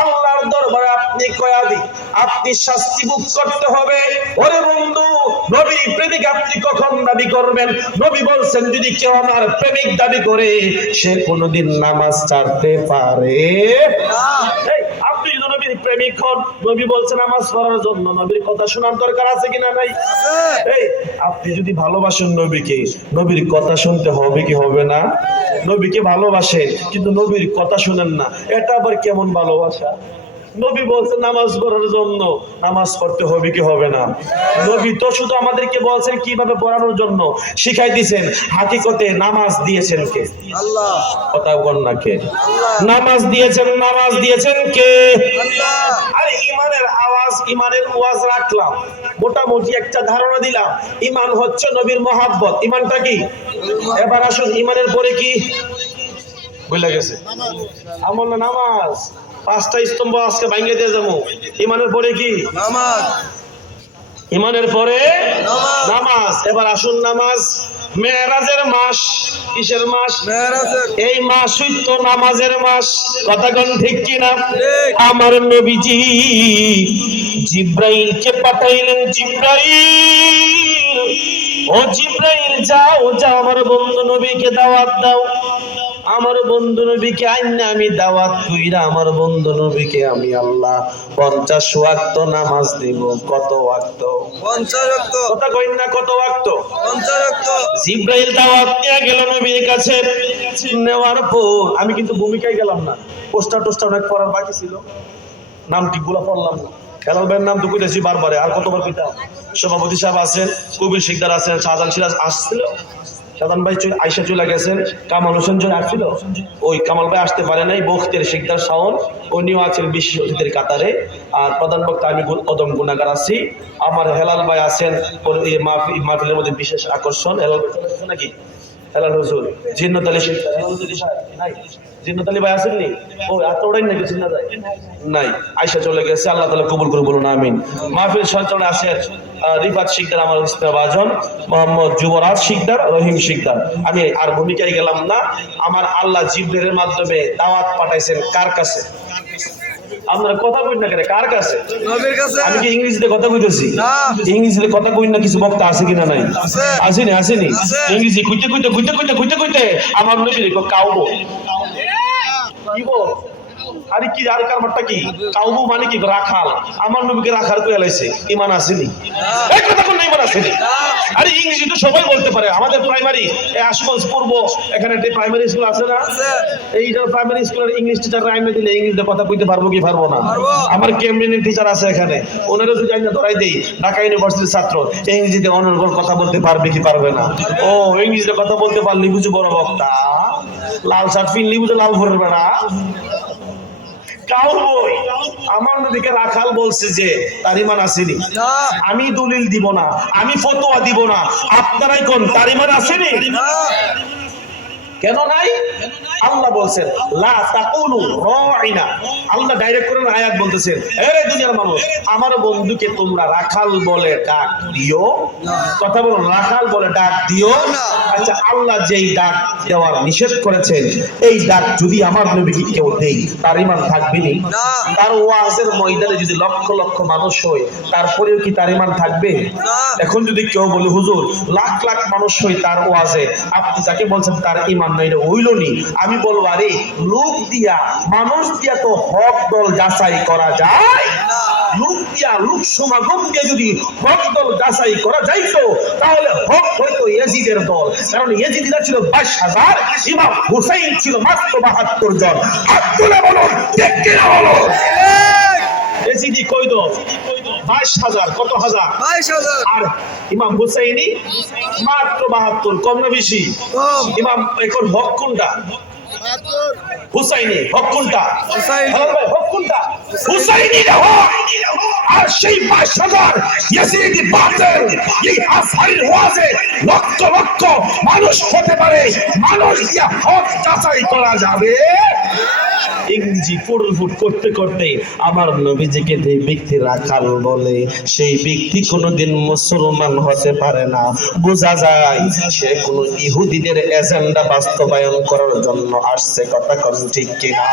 আল্লাহর দরবারে আপনি কয়াদি, আপনি শাস্তি ভোগ করতে হবে। ওরে বন্ধু, নবীর প্রেমিক আপনি কখন দাবি করবেন? নবী বলছেন যদি কেউ আমার প্রেমিক দাবি করে সে কোনোদিন নামাজ ছাড়তে পারে না। আপনি যদি নবীর প্রেমিক হন, নবী বলছেন নামাজ পড়ার জন্য, নবীর কথা শোনার দরকার আছে কিনা নাই? এই আপনি যদি ভালোবাসেন নবীকে, নবীর কথা শুনতে হবে কি হবে না? নবীকে ভালোবাসেন কিন্তু নবীর কথা শুনেন না, এটা আবার কেমন ভালোবাসা? নবী বলছেন নামাজ পড়ার জন্য, নামাজ পড়তে হবে কি হবে না? নবী তো শুধু আমাদেরকে বলছেন কিভাবে পড়ানোর জন্য, শিখাই দিয়েছেন। হাকিকতে নামাজ দিয়েছেন কে? আল্লাহ। কথা বল না কে? নামাজ দিয়েছেন কে? আল্লাহ। আরে ইমানের ওয়াজ রাখলাম, মোটামুটি একটা ধারণা দিলাম। ঈমান হচ্ছে নবীর মহব্বত। ঈমানটা কি? এবার আসুন, ঈমানের পরে কি বলে গেছে? আমল না নামাজ। 5টা স্তম্ভ আজকে ভাঙিয়ে দিয়ে যাবো। ঈমানের পরে কি? নামাজ। ঈমানের পরে নামাজ। এবার আসুন, নামাজ মেরাজের মাস। কিসের মাস? মেরাজের। এই মাসই তো নামাজের মাস। কথা কোন ঠিক কিনা? আমার নবীজি জিব্রাইলকে পাঠাইলেন। জিব্রাইল, ও জিব্রাইল যাও আমার বন্ধু নবীকে দাওয়াত দাও। আমার বন্ধু নবীকে আইনা আমি দাওয়াত কইরা আমার বন্ধু নবীকে আমি আল্লাহ 50 ওয়াক্ত নামাজ দেব। কত ওয়াক্ত? 50 ওয়াক্ত। কথা কইন না, কত ওয়াক্ত? 50 ওয়াক্ত। জিব্রাইল দাওয়াত নিয়ে গেল নবীর কাছে। নেওয়ার পর আমি কিন্তু ভূমিকায় গেলাম না, পোস্টার অনেক পড়ার বাকি ছিল, নাম ঠিকগুলো পড়লাম না। হেলাল ভাইয়ের নাম তো কইতেছি বারবারে, আর কতবার কইতাম? সভাপতি সাহেব আছেন, কবির শিকদার আছেন, শাহজাহান সিরাজ আসছিল, সাধারণ ভাই আইসা চলে গেছেন, কামাল হোসেন জন আসছিল, ওই কামাল ভাই আসতে পারে নাই, বখতের শিকদার শাওন উনিও আছেন বিশেষ অতিথির কাতারে, আর প্রধান বক্তা আমি অদম গুণাগার আছি। আমার হেলাল ভাই আছেন মাহফিলের মধ্যে বিশেষ আকর্ষণ। হেলাল ভাই নাকি? হেলাল হুজুর, জিন্নাত আলী শিকদার, জিন্নাত আলী ভাই আসেননি? ও এত ওড়াই নাকি জিন্নাত নাই? আইসা চলে গেছে, আল্লাহ তাআলা কবুল করে বলুন আমিন। মাহফিল সঞ্চালনে আছেন রিফাত শিকদার, আমার ইস্তেবাজন, মোহাম্মদ যুবরাজ শিকদার, রহিম শিকদার। আমি আর ভূমিকায় গেলাম না। আমার আল্লাহ জিবরিলের মাধ্যমে দাওয়াত পাঠাইছেন কার কাছে? আপনারা কথা কইন না কেন? কার কাছে? নবীর কাছে। আমি কি ইংরেজিতে কথা কইতেছি? না, ইংরেজিতে কথা কইন না। কিছু বক্তা আছে কিনা? নাই? আসেনি? ইংরেজি কইতে আমার নবীর কাউবো কি বল? আরে কি আর কারবারটা কি? কাউবু মানে কি? রাখাল। আমার নবীকে রাখাল কই লাইছে? ঈমান আসেনি? এই কথা কোন ইমান আসেনি। আরে ইংরেজি তো সবাই বলতে পারে। আমাদের প্রাইমারি আশুগঞ্জ পূর্ব এখানে একটা প্রাইমারি স্কুল আছে না, এইটা প্রাইমারি স্কুলের ইংলিশ টিচার আইনে দিলে ইংলিশে কথা কইতে পারবো কি পারবো না? আমার কেমব্রিজের টিচার আছে এখানে, ওনারও যদি আইনে ধরাই দেই, ঢাকা ইউনিভার্সিটির ছাত্র ইংরেজিতে অনর্গল কথা বলতে পারবে কি পারবে না? ও ইংরেজিতে কথা বলতে পারলি বুঝি বড় বক্তা, লাল শার্ট পিনলি বুঝে লাল ভরে বেড়া। কাউর বই আমার নবীকে রাখাল বলছে যে তার ইমান আসেনি। আমি দলিল দিব না, আমি ফতোয়া দিব না, আপনারাই কোন তার ইমান আসেনি? কেন নাই? আল্লাহ বলছেন লা তাকুলু রাইনা। আল্লাহ ডাইরেক্ট করে আয়াত বলতেছেন, আরে দুনিয়ার মানুষ, আমার বন্ধুকে তোমরা রাখাল বলে ডাক দিও। কথা বলো, রাখাল বলে ডাক দিও। আচ্ছা, আল্লাহ যেই ডাক দেওয়ার নিষেধ করেছেন, এই ডাক যদি আমার নবীকে কেউ দেই, তার ঈমান থাকবে না? তার ওয়াজের ময়দানে যদি লক্ষ লক্ষ মানুষ হয়, তারপরেও কি তার ঈমান থাকবে? এখন যদি কেউ বলে হুজুর লাখ লাখ মানুষ হয় তার ওয়াজে, আপনি যাকে বলছেন তার ঈমান নাই, এটা হইল নি, আমি বলবো আরে লোক দিয়া মানুষ দিয়া তো হক দল যাচাই করা যায়? লোক দিয়া লোক সমাগম দিয়ে যদি হক দল যাচাই করা যাইতো, তাহলে হক হইতো ইয়াজিদের দল, কারণ ইয়াজিদিরা ছিল 22,000, ইমাম হুসাইন ছিল মাত্র 72 জন। আব্দুল্লাহ বলো ঠিক কিনা বলো? ইয়াজিদি কই দল? 22,000। কত হাজার? 22,000। আর ইমাম হুসাইনি মাত্র 72। কম না বেশি? ইমাম এখন হক কোনটা? হুসাইনি। হক কোনটা? হক কোনটা? হুসাইনি রে হক। আর সেই 22,000 ইয়াজিদি বাতিল। এই আসহারের ওয়াজে লক্ষ লক্ষ মানুষ হতে পারে, মানুষ দিয়া হক যাচাই করা যাবে। ইংরেজি ফুটফুট করতে করতে আমার নবীজিকে যে ব্যক্তি রাখাল বলে, সেই ব্যক্তি কোনোদিন মুসলমান হতে পারে না। বোঝা যায় সে কোনো ইহুদিদের এজেন্ডা বাস্তবায়ন করার জন্য আসছে। কথা কোন ঠিক কিনা?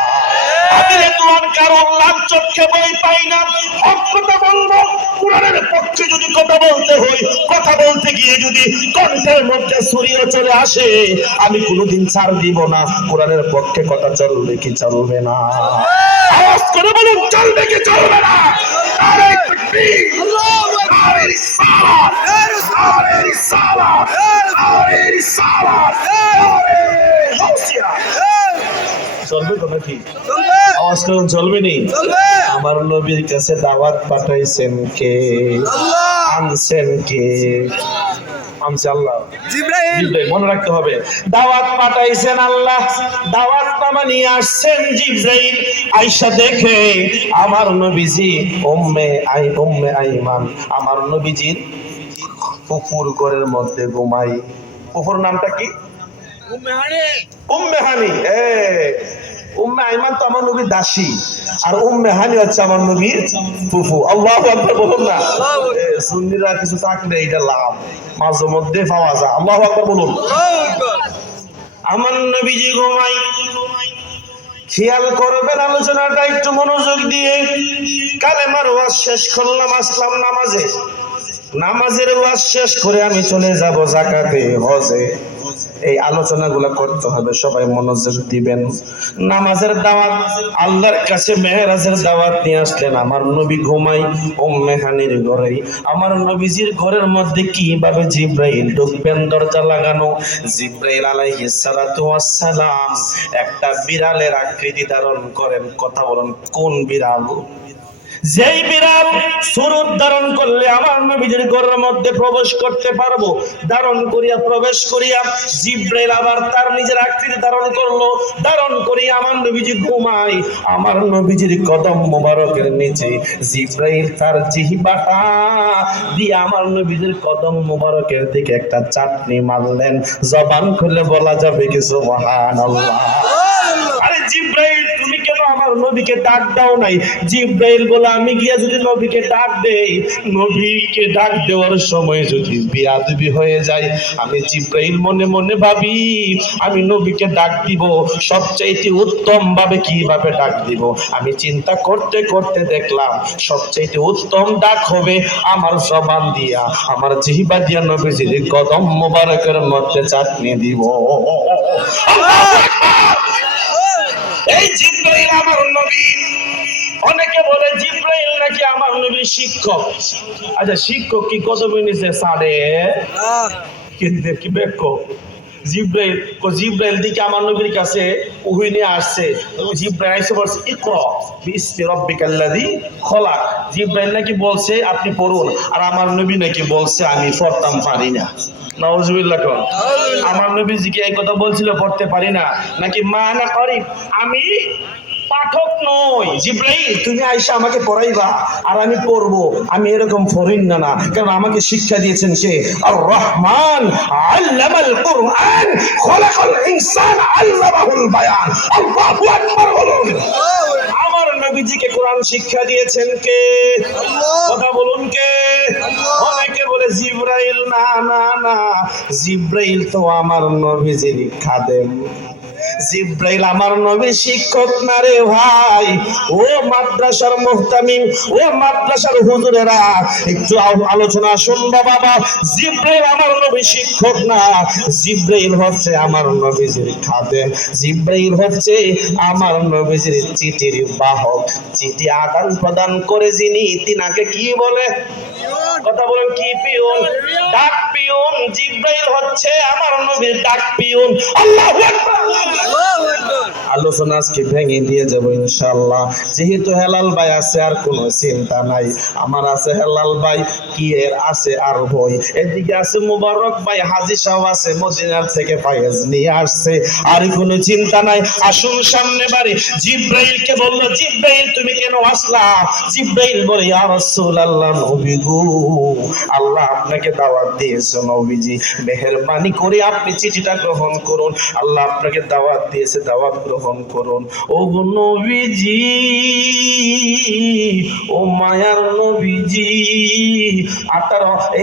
আমি তোমার কারণ লাভ চোখে বই পাই না, হক কথা বলবো। কোরআনের পক্ষে যদি কথা বলতে হয়, কথা বলতে গিয়ে যদি কণ্ঠের মধ্যে ছড়িয়ে চলে আসে, আমি কোনোদিন ছাড় দিব না। কোরআনের পক্ষে কথা চলবে কি চলবে না? আওয়াজ করে বলুন, চলবে কি চলবে না? নারে তাকবীর, নারে রিসালাত, নারে রিসালাত, নারে রিসালাত, নারে গাউসিয়া। চলবে তো নাকি? আওয়াজ করুন, চলবে নি? আমার নবীর কাছে দাওয়াত পাঠাইছেন কে? আনছেন কে? আনছে আল্লাহ। জিবরাইল। মনে রাখতে হবে, দাওয়াত পাঠাইছেন আল্লাহ, দাওয়াত নামা নিয়ে আসছেন জিবরাইল। আয়েশা দেখে আমার নবীজি উম্মে আইমান, আমার নবীজির ফুফুর ঘরের মধ্যে ঘুমাই। ফুফুর নামটা কি? উম্মে হানি। উম্মে আইমান তো আমার নবীর দাসী, আর উম্মে হানি হচ্ছে আমার নবীর ফুফু। আল্লাহু আকবার বলুন না। সুন্নিরা কিছু থাকলে এটা লাভ মাঝে মধ্যে পাওয়া যায়। আল্লাহু আকবার বলুন। আমার নবীজি ঘুমাই। খেয়াল করবেন আলোচনাটা একটু মনোযোগ দিয়ে। কালেমার ওয়াজ শেষ করলাম, আসলাম নামাজে। নামাজের ওয়াজ শেষ করে আমি চলে যাব যাকাতে, হজে। এই আলোচনাগুলো করতে হবে, সবাই মনোযোগ দিবেন। নামাজের দাওয়াত, আল্লাহর কাছে মেহরাজের দাওয়াত নিয়ে আসলেন আমার নবী ঘুমাই উম্মে হানির ঘরে। আমার নবীজির ঘরের মধ্যে কিভাবে জিবরাইল ঢুকবেন? দরজা লাগানো। জিবরাইল আলাইহিস সালাতু ওয়াস সালাম একটা বিড়ালের আকৃতি ধারণ করেন। কথা বলেন, কোন বিড়াল? যেই বিড়াল সুরত ধারণ করলে আমার নবীজির ঘরের মধ্যে প্রবেশ করতে পারবো, ধারণ করিয়া প্রবেশ করিয়া জিবরাইল আবার তার নিজের আকৃতি ধারণ করলো। ধারণ করিয়া আমার নবীজি ঘুমাই। আমার নবীজির কদম মোবারকের নিচে জিবরাইল তার জিহ্বাটা দিয়ে আমার নবীজির কদম মোবারকের দিকে একটা চাটনি মারলেন। জবান খুলে বলা যাবে কি সুবহানাল্লাহ? আরে জিবরাইল, তুমি কেন আমার নবীকে ডাক দাও নাই? জিবরাইল বলে, আমি গিয়া যদি নবীকে ডাক দেই, নবীকে ডাক দেওয়ার সময় যদি বেয়াদবি হয়ে যায়, আমি জিবরাইল মনে মনে ভাবি আমি নবীকে ডাক দিব সবচাইতে উত্তম ভাবে। কিভাবে ডাক দিব? আমি চিন্তা করতে করতে দেখলাম সবচাইতে উত্তম ডাক হবে আমার জবান দিয়া, আমার জিহ্বা দিয়া নবীজির কদম মোবারকের মধ্যে চাটনি দিব। এই জিবরাইল আমার নবী। অনেকে বলে জিবরাইল নাকি আমার নবীর শিক্ষক। আচ্ছা শিক্ষক কি কত মিনিটে সাড়ে কিন্তু কি বেক জিব্রাইল দিকে আমার নবীর কাছে ওহি নিয়ে আসছে। জিব্রাইল এসে বলছে ইকরা বিসমি রাব্বিকাল্লাযী খলাক। জিব্রাইল নাকি বলছে আপনি পড়ুন, আর আমার নবী নাকি বলছে আমি পড়তাম পারি না। নাউজুবিল্লাহ। আমার নবীজিকে এই কথা বলছিল পড়তে পারি না নাকি মা না করি আমি পাঠক নই। জিব্রাইল তুমি আয়েশা আমাকে পড়াইবা আর আমি পড়বো, আমি এরকম ফরিন না, কারণ আমাকে শিক্ষা দিয়েছেন সে আর রহমান আল্লামাল কুরআন খলাকাল ইনসান আল্লামাহুল বায়ান। আল্লাহু আকবার বলুন। আমার নবীজিকে কোরআন শিক্ষা দিয়েছেন কে? কথা বলুন কে? অনেকে বলে জিব্রাইল। না না না, জিব্রাইল তো আমার নবীজির খাদেম। জিব্রাইল আমার নবীর শিক্ষক না রে ভাই। ও মাদ্রাসার মুহতামিম, ও মাদ্রাসার হুজুরেরা একটু আলোচনা শুনবা বাবা। জিব্রাইল আমার নবীর শিক্ষক না, জিব্রাইল হচ্ছে আমার নবীজির খাদেম। জিব্রাইল হচ্ছে আমার নবীজির চিঠির বাহক। চিঠি আদান প্রদান করে যিনি, তিনাকে কি বলে? কথা বলেন কি? পিয়ন, ডাক পিয়ন। জিব্রাইল হচ্ছে আমার নবীর ডাক পিয়ন। আল্লাহু আকবার। আলোচনা আজকে ভেঙে দিয়ে যাবো ইনশাআল্লাহ। যেহেতু হেলাল ভাই আছে আর কোনো চিন্তা নাই, আমার আছে হেলাল ভাই, কি এর আছে আর বই, এদিকে আছে মুবারক ভাই, হাজী সাহেব আছে মদিনার থেকে ফায়েজ নিয়ে আসছে, আর কোনো চিন্তা নাই। আসুন সামনে বাড়ি। জিব্রাইলকে বললো জিব্রাইল তুমি কেন আসলা? জিব্রাইল বলে ইয়া রাসূলুল্লাহ নবী গো, আল্লাহ আপনাকে দাওয়াত দিয়েছে নবীজি, মেহেরবানি করে আপনি চিঠিটা গ্রহণ করুন। আল্লাহ আপনাকে দাওয়াত দিয়েছে, দাওয়াত গ্রহণ করুন। ও নবীজি, ও মায়ার নবীজি,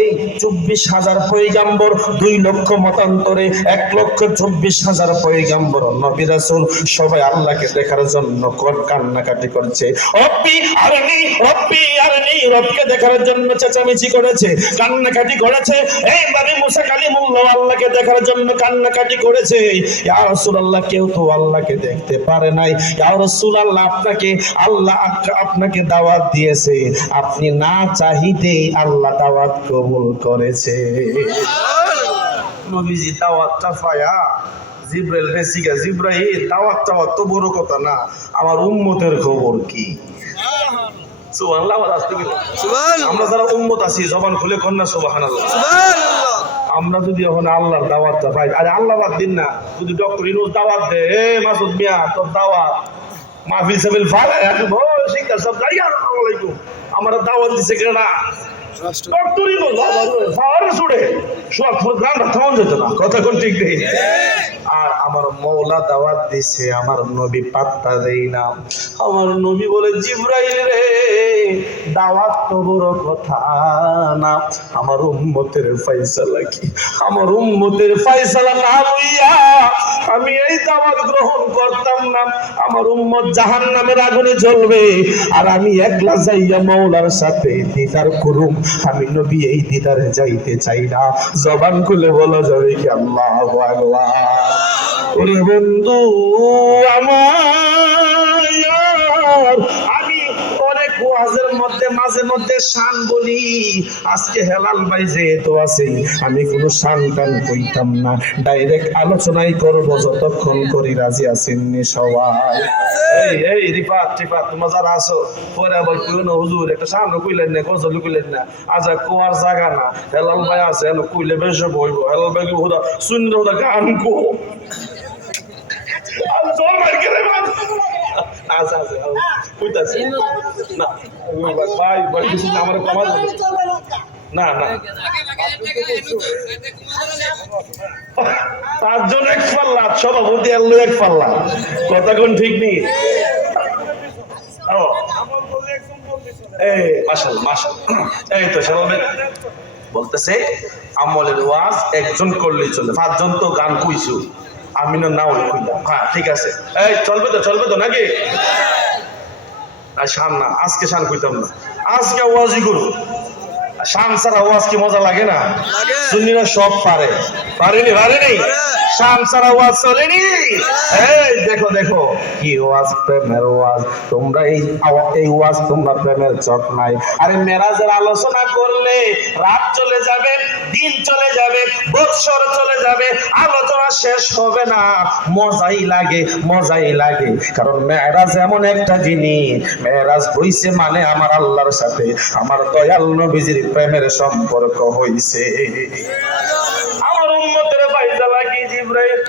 এই 24,000 পয়গাম্বর, 2 লক্ষ মতান্তরে 1,24,000 পয়গাম্বর নবী রাসূল সবাই আল্লাহকে দেখার জন্য কান্নাকাটি করছে। রব্বি আরনি, রব্বি আরনি, রবকে দেখার জন্য চেঁচামেচি করেছে, কান্নাকাটি করেছে। এই নবী মুসা কালিমুল্লাহ আল্লাহকে দেখার জন্য কান্নাকাটি করেছে। ইয়া রাসূলুল্লাহ কেউ তো আল্লাহকে দেখতে পারে নাই। ইয়া রাসূলুল্লাহ আল্লাহ আপনাকে দাওয়াত দিয়েছে, আপনি না চাইতেই আল্লাহ দাওয়াত কবুল করেছে। নবীজি দাওয়াতটা পায়া জিব্রাইল রেসিকা, জিব্রাইল দাওয়াত তো বড় কথা না, আমার উম্মতের খবর কি? সুবহানাল্লাহ। আমরা যারা উম্মত আছি জবান খুলে কন্যা সুবহানাল্লাহ। আমরা যদি এখন আল্লাহর দাওয়াতটা পাই, আরে আল্লাহ বাদ দিন না, যদি ডক্টর ইনুস দাওয়াত দে, এ মাসুদ মিয়া তোর দাওয়াত মাহফিল সাবিল ফালা শিক্ষা সব যাই। আসসালামু আলাইকুম, আমার দাওয়াত দিছে কেনা ডক্টর ইনুস ফাওয়ারে ছুড়ে সব গানটা থামান যেত না। কথা কোন ঠিক নেই। আর আমার মওলা দাওয়াত দিছে, আমার নবী পাত্তা দেই না। আমার নবী বলে জিব্রাইল রে, দাওয়াত তো বড় কথা না, আমার উম্মতের ফয়সালা কি? আমার উম্মতের ফয়সালা না হইয়া আমি এই দাওয়াত গ্রহণ করতাম না। আমার উম্মত জাহান্নামের আগুনে জ্বলবে, আর আমি একলা যাইয়া মওলার সাথে দিদার করুম। আমি নবী এই দিদারে যাইতে চাই না। জবান খুলে বলা যাবে কি আল্লাহু আকবার। ওরে বন্ধু আমার, আমি অনেক ওয়াজের মধ্যে মাঝে মধ্যে শান বলি। আজকে হেলাল ভাই যেহেতু আছে, আমি কোনো শান টান কইতাম না, ডাইরেক্ট আলোচনাই করবো যতক্ষণ করি। রাজি আছেন নি সবাই? এই রিফাত টিফাত তোমরা যারা আছো, পরে আবার কইও না হুজুর একটা শান কইলেন না, গজল কইলেন না। আচ্ছা কোয়ার জায়গা না, হেলাল ভাই আছে, কইলে বেশ বইব। হেলাল ভাই হুদা সুন্দর হুদা গান কো পাঁচজন এক পাল্লা, সভাপতি আল্লু এক পাল্লা। কথা কোন ঠিক নেই। এই তো বলতেছে আমলের ওয়াজ একজন করলেই চলে, 5 জন তো গান কইছো, আমি না ওই কইলাম। হ্যাঁ ঠিক আছে, এই চলবে তো নাকি? শান না, আজকে শান কইতাম না, আজকে ওয়াজই করব। শান ছাড়া ওয়াজ কি মজা লাগে না? সুন্নিরা সব পারে, পারেনি শান ছাড়া ওয়াজ চলেনি। এই দেখো দেখো কি ওয়াজ, প্রেমের ওয়াজ। তোমরা এই ওয়াজ তোমরা প্রেমের চক নাই। আরে মেরাজের আলোচনা করলে রাত চলে যাবে, দিন চলে যাবে, বৎসর চলে যাবে, আলোচনা শেষ হবে না। মজাই লাগে। কারণ মেরাজ এমন একটা জিনিস, মেরাজ হইছে মানে আমার আল্লাহর সাথে আমার দয়াল নবীজির প্রেমের সম্পর্ক হইছে। আমার উম্মতের ফায়সালা কি? জিবরাইল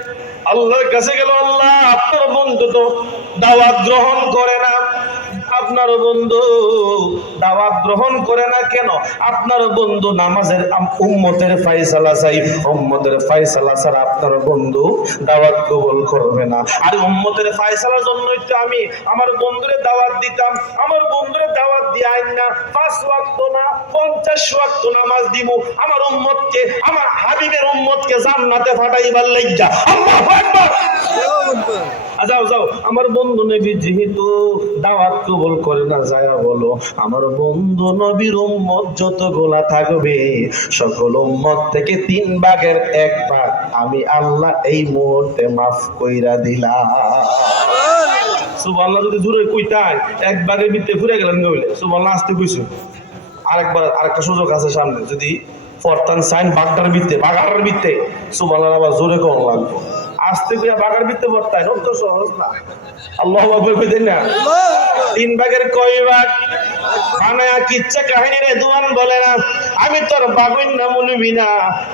আল্লাহর কাছে গেল, আল্লাহ আপনার বন্ধু তো দাওয়াত গ্রহণ করে না। আপনার বন্ধু দাওয়াত গ্রহণ করে না কেন? আপনার বন্ধু নামাজের উম্মতের ফায়সালা চাই, উম্মতের ফায়সালা ছাড়া আপনার বন্ধু দাওয়াত কবুল করবে না। আর উম্মতের ফায়সালার জন্যই তো আমি আমার বন্ধুরে দাওয়াত দিতাম। আমার বন্ধুরে দাওয়াত দিয়ে আইন না 5 ওয়াক্ত না 50 ওয়াক্ত নামাজ দিব আমার উম্মতকে, আমার হাবিবের উম্মতকে জান্নাতে পাঠাইবার লাইগা। আল্লাহু আকবার। যাও আমার বন্ধু নবী যেহেতু দাওয়াত কবুল করে না, যায়া বলো আমার বন্ধু নবীর উম্মত যতগুলা থাকবে সকল উম্মত থেকে 3 ভাগের 1 ভাগ আমি আল্লাহ এই মুহূর্তে মাফ কইরা দিলাম। সুবহানাল্লাহ। যদি জোরে কইতাই 1 ভাগের ভিতরে ঘুরে গেলেন কইলে সুবহানাল্লাহ আসতে কইছো। আরেকটা সুযোগ আছে সামনে, যদি ফরতান সাইন বাগটার ভিতরে বাগারের ভিতরে সুবহানাল্লাহ আবার জোরে কোন লাগবে। আস্তে কইয়া বাগার ভিতরে পড়তাই অত সহজ না। আল্লাহু আকবার কইতেন না? 3 ভাগের কয় ভাগ? বানায়া কিচ্ছা কাহিনী রে দুয়ান বলে না। আমি তোর বাগুইন না মুনিবি না,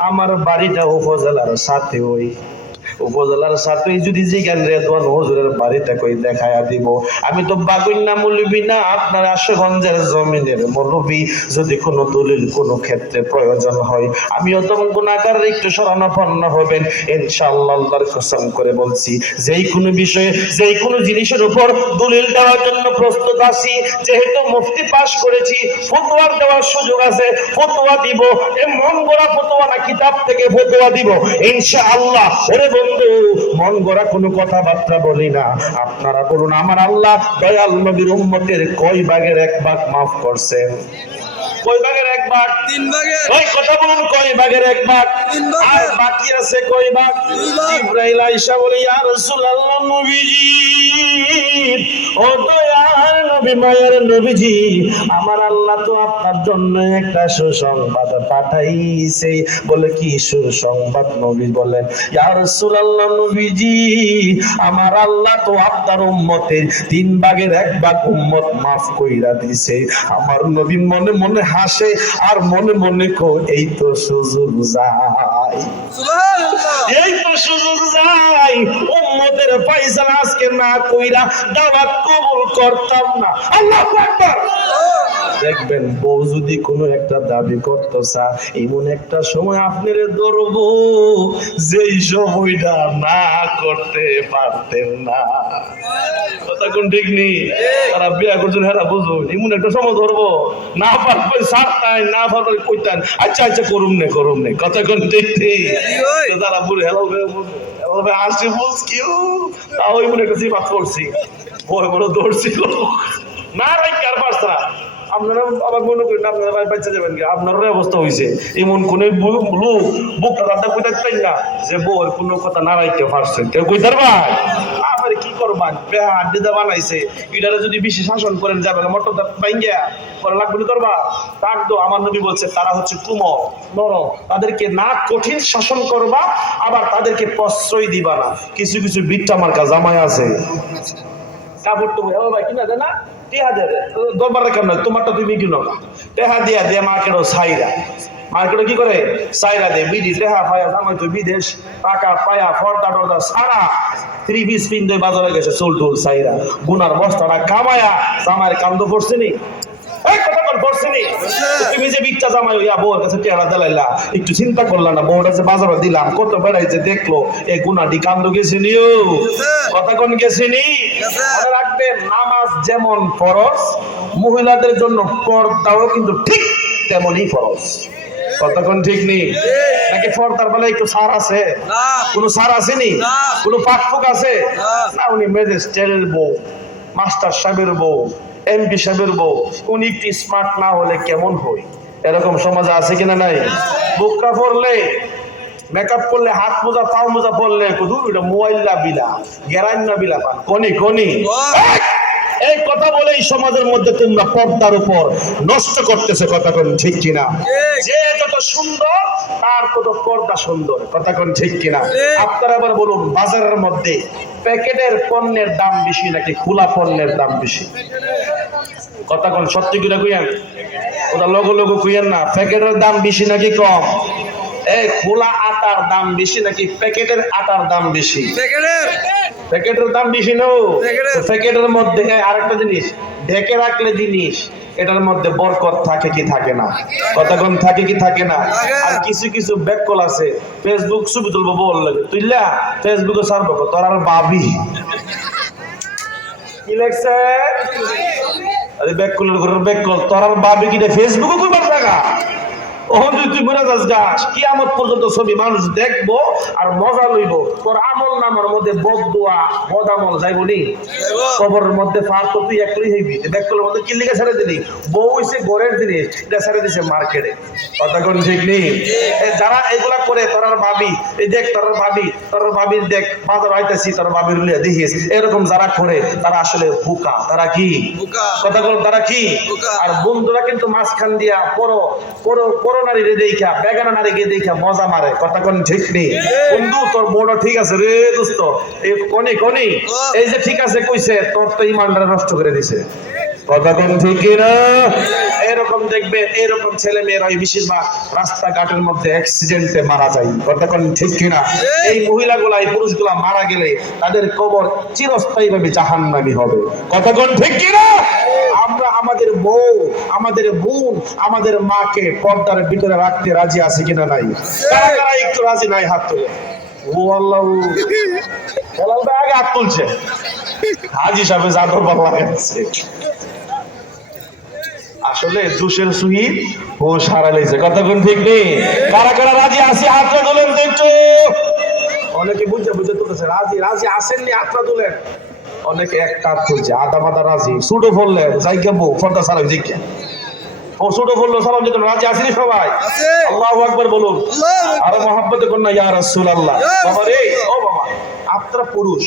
আমার বাড়িটা উপজেলার সাথে, ওই উপজেলার সাথে যদি জিগান রেদওয়ান হুজুরের বাড়িতে কই দেখায়া দিব। আমি তো বাগুইন না মুলবি না, আপনার আশুগঞ্জের জমিনের মুলবি। যদি কোনো দলিল কোনো ক্ষেত্রে প্রয়োজন হয় আমিও তো গুনাহগার, একটু শরণাপন্ন হবেন ইনশাআল্লাহ। আল্লাহর কসম করে বলছি, যেই কোনো বিষয়ে যেই কোনো জিনিসের উপর দলিল দেওয়ার জন্য প্রস্তুত আছি। যেহেতু মুফতি পাস করেছি, ফতোয়া দেওয়ার সুযোগ আছে, ফতোয়া দিব। এই মন গড়া ফতোয়া না, কিতাব থেকে ফতোয়া দিব ইনশাআল্লাহ। ওরে বন্ধু, মন গড়া কোনো কথাবার্তা বলি না। আপনারা বলুন আমার আল্লাহ দয়াল নবীর উম্মতের কয় ভাগের 1 ভাগ মাফ করছেন? কয় ভাগের 1 ভাগ? 3 ভাগের। ওই কথা বলুন, কয় ভাগের 1 ভাগ? 3 ভাগ। আর বাকি আছে কয় ভাগ? 2 ভাগ। জিবরাইল আয়েশা বলে, ইয়া রাসূলুল্লাহ নবীজি, ও দয়াল নবী, মায়ের নবীজি, আমার আল্লাহ তো আপনার জন্য একটা সুসংবাদ পাঠাইছে। বলে কি সুসংবাদ? নবী বলেন, ইয়া রাসূলুল্লাহ নবীজি, আমার আল্লাহ তো আপনার উম্মতের 3 ভাগের 1 ভাগ উম্মত মাফ কইরা দিছে। আমার নবী মনে মনে হাসে আর মনে মনে কয়, এই তো সুযোগ যায়, সুবহানাল্লাহ, এই তো সুযোগ যায়। উম্মতের ফায়সালা আজকে না কইরা দাওয়াত কবুল করতাম না। আল্লাহু আকবার। দেখবেন বউ যদি কোনো একটা দাবি করতেছে, এমন একটা সময় আপনারে ধরবো যেই সময়টা না করতে পারতেন না। কথা কোন ঠিক নেই? তারা বিয়া করছেন, হেরা বুঝুন, এমন একটা সময় ধরবো না পারবেন সারতাই, না পারবেন কইতেন আচ্ছা করুম নে। কথা কোন ঠিক নেই? তারা বুড়ে হেলো আসছে বুঝ কেউ তাও এমন একটা সিফাত করছি, বড় ধরছিল না রাইকার পারছা। আপনারা আবার মনে করেন আপনারা বাচ্চা যাবেন কি? আপনারও অবস্থা হয়েছে এমন কোন লোক বুকটা দাদা কইতে চাই না যে বউর কোনো কথা না রাইতে পারছেন, কেউ কইতার ভাই আবার কি করবেন? আড্ডিদা বানাইছে, এটারে যদি বেশি শাসন করেন যাবে না, মোটর ভাঙ্গিয়া পরে লাগবে করবা। তার তো আমার নবী বলছে তারা হচ্ছে কুমর নরম, তাদেরকে না কঠিন শাসন করবা, আবার তাদেরকে প্রশ্রয় দিবা না। কিছু কিছু বিট্টা মার্কা জামাই আছে, কাপড় তো ভাই কিনা দেয় না, টেহা দেয় দরবার রেখা নয়, তোমারটা তুমি কিনো না, টেহা দিয়া দিয়ে মার্কেটও ছাইরা, মার্কেটে কি করে ছাইরা দেয় বিডি টেহা পায়া, জামাই তো বিদেশ, টাকা পায়া ফর্দা টর্দা সারা 3 পিস পিন বাজারে গেছে, চুল টুল ছাইরা গুনার বস্তাটা কামায়া জামাইয়ের কান্দ পড়ছে নি। তুমি যে বিচ্ছা জামাই হইয়া বউর কাছে টেহা দিলাইলা, একটু চিন্তা করলা না বউটা যে বাজারে দিলাম কত বেড়াইছে দেখলো, এই গুনাটি কান্দ গেছে নিও, কথা কোন গেছে নি। মনে রাখবেন নামাজ যেমন ফরজ, মহিলাদের জন্য পর্দাও কিন্তু ঠিক তেমনই ফরজ। কতক্ষণ ঠিক নেই নাকি? পর্দার বেলায় একটু সার আছে? কোনো সার আসেনি? কোনো পাকফুক আছে না? উনি ম্যাজিস্ট্রেটের বউ, মাস্টার সাহেবের বউ, এমপি সাহেবের বউ, উনি একটু স্মার্ট না হলে কেমন হয়? এরকম সমাজে আছে কিনা নাই? বুকটা পড়লে, মেকআপ করলে, হাত মোজা পাও মোজা পড়লে মোবাইল না বিলা, গেরান না বিলা পান কোনি কোনি। এই কথা বলে এই সমাজের মধ্যে তোমরা পর্দার উপর নষ্ট করতেছে, কথা কোন ঠিক কিনা? যে যত সুন্দর তার তত পর্দা সুন্দর, কথা কোন ঠিক কিনা? আপনারা আবার বলুন, বাজারের মধ্যে প্যাকেটের পণ্যের দাম বেশি নাকি খোলা পণ্যের দাম বেশি? কথা কোন সত্যি কিনা কইয়েন? ওটা লগো লগো কইয়েন না। প্যাকেটের দাম বেশি নাকি কম? এই খোলা আটার দাম বেশি নাকি প্যাকেটের আটার দাম বেশি? প্যাকেটের দাম বেশি না। প্যাকেটের মধ্যে আরেকটা জিনিস, ঢেকে রাখলে জিনিস, এটার মধ্যে বরকত থাকে কি থাকে না? কতক্ষণ থাকে কি থাকে না? আর কিছু কিছু ব্যাককল আছে, ফেসবুক ছবি তুলবো বললে তুইলা ফেসবুকে ছাড়বো, তোর আর ভাবি কি লেখছে? আরে ব্যাককলের ঘরের ব্যাককল, তোর আর ভাবি কি ফেসবুকে কইবার জায়গা? কিয়ামত পর্যন্ত ছবি মানুষ দেখবো আর মজা লইব। তোর আমল নামার মধ্যে বদদুয়া বদ আমল যাইব নি? কবরের মধ্যে ফার তো তুই একলাই হইবি। ব্যাককলের মধ্যে কি লিখে ছেড়ে দিলি? বউ হইছে ঘরের জিনিস, এটা ছেড়ে দিছে মার্কেটে। কথা কোন ঠিক নেই? যারা এগুলা করে তোর ভাবি, এই দেখ তোর ভাবি, তোর ভাবির দেখ বাজার আইতেছি, তোর ভাবির লিয়া দেখিস, এরকম যারা করে তারা আসলে বোকা। তারা কি কথা বল? তারা কি? আর বন্ধুরা কিন্তু মাঝখান দিয়া পরো পরো পরো নারীরে দেখা, বেগানা নারীকে দেখা মজা মারে। কথা কোন ঠিক নেই? বন্ধু তোর বড় ঠিক আছে রে দোস্ত, এই কোনি কোনি এই যে ঠিক আছে কইছে, তোর তো ইমানটা নষ্ট করে দিছে। কথা কোন ঠিক না? এরকম দেখবে, এরকম ছেলে মেয়েরা বেশিরভাগ রাস্তাঘাটের মধ্যে অ্যাক্সিডেন্টে মারা যায়। কথা কোন ঠিক কিনা? এই মহিলাগুলা, এই পুরুষগুলা মারা গেলে তাদের কবর চিরস্থায়ী ভাবে জাহান্নামী হবে। কথা কোন ঠিক কিনা? আমরা আমাদের বউ, আমাদের বোন, আমাদের মাকে পর্দার ভিতরে রাখতে রাজি আছি কিনা নাই? কারা কারা একটু রাজি নাই হাত তুলে? ও আল্লাহ, হেলালটা আগে হাত তুলছে, হাজি সাহেব জাদর পাল্লা গেছে। আসলে দুশের সুহি ও সারা লেগেছে। কথা কোন ঠিক নেই? কারা কারা রাজি আছি হাতটা তোলেন দেখছো? অনেকে বুঝে বুঝে তুলেছে, রাজি রাজি আসেননি হাতটা তুলেন। অনেকে একটা হাত তুলছে, আধা মাথা রাজি। সুটো ফললে যাই কেবো ফর্দা সারা জিজ্ঞে, ও সুটো ফললো সালাম দিতেন। রাজি আসেনি সবাই? আল্লাহু আকবার বলুন। আরে মহাব্বতে কন্যা ইয়া রাসূলুল্লাহ। বাবা রে, ও বাবা, আপনারা পুরুষ,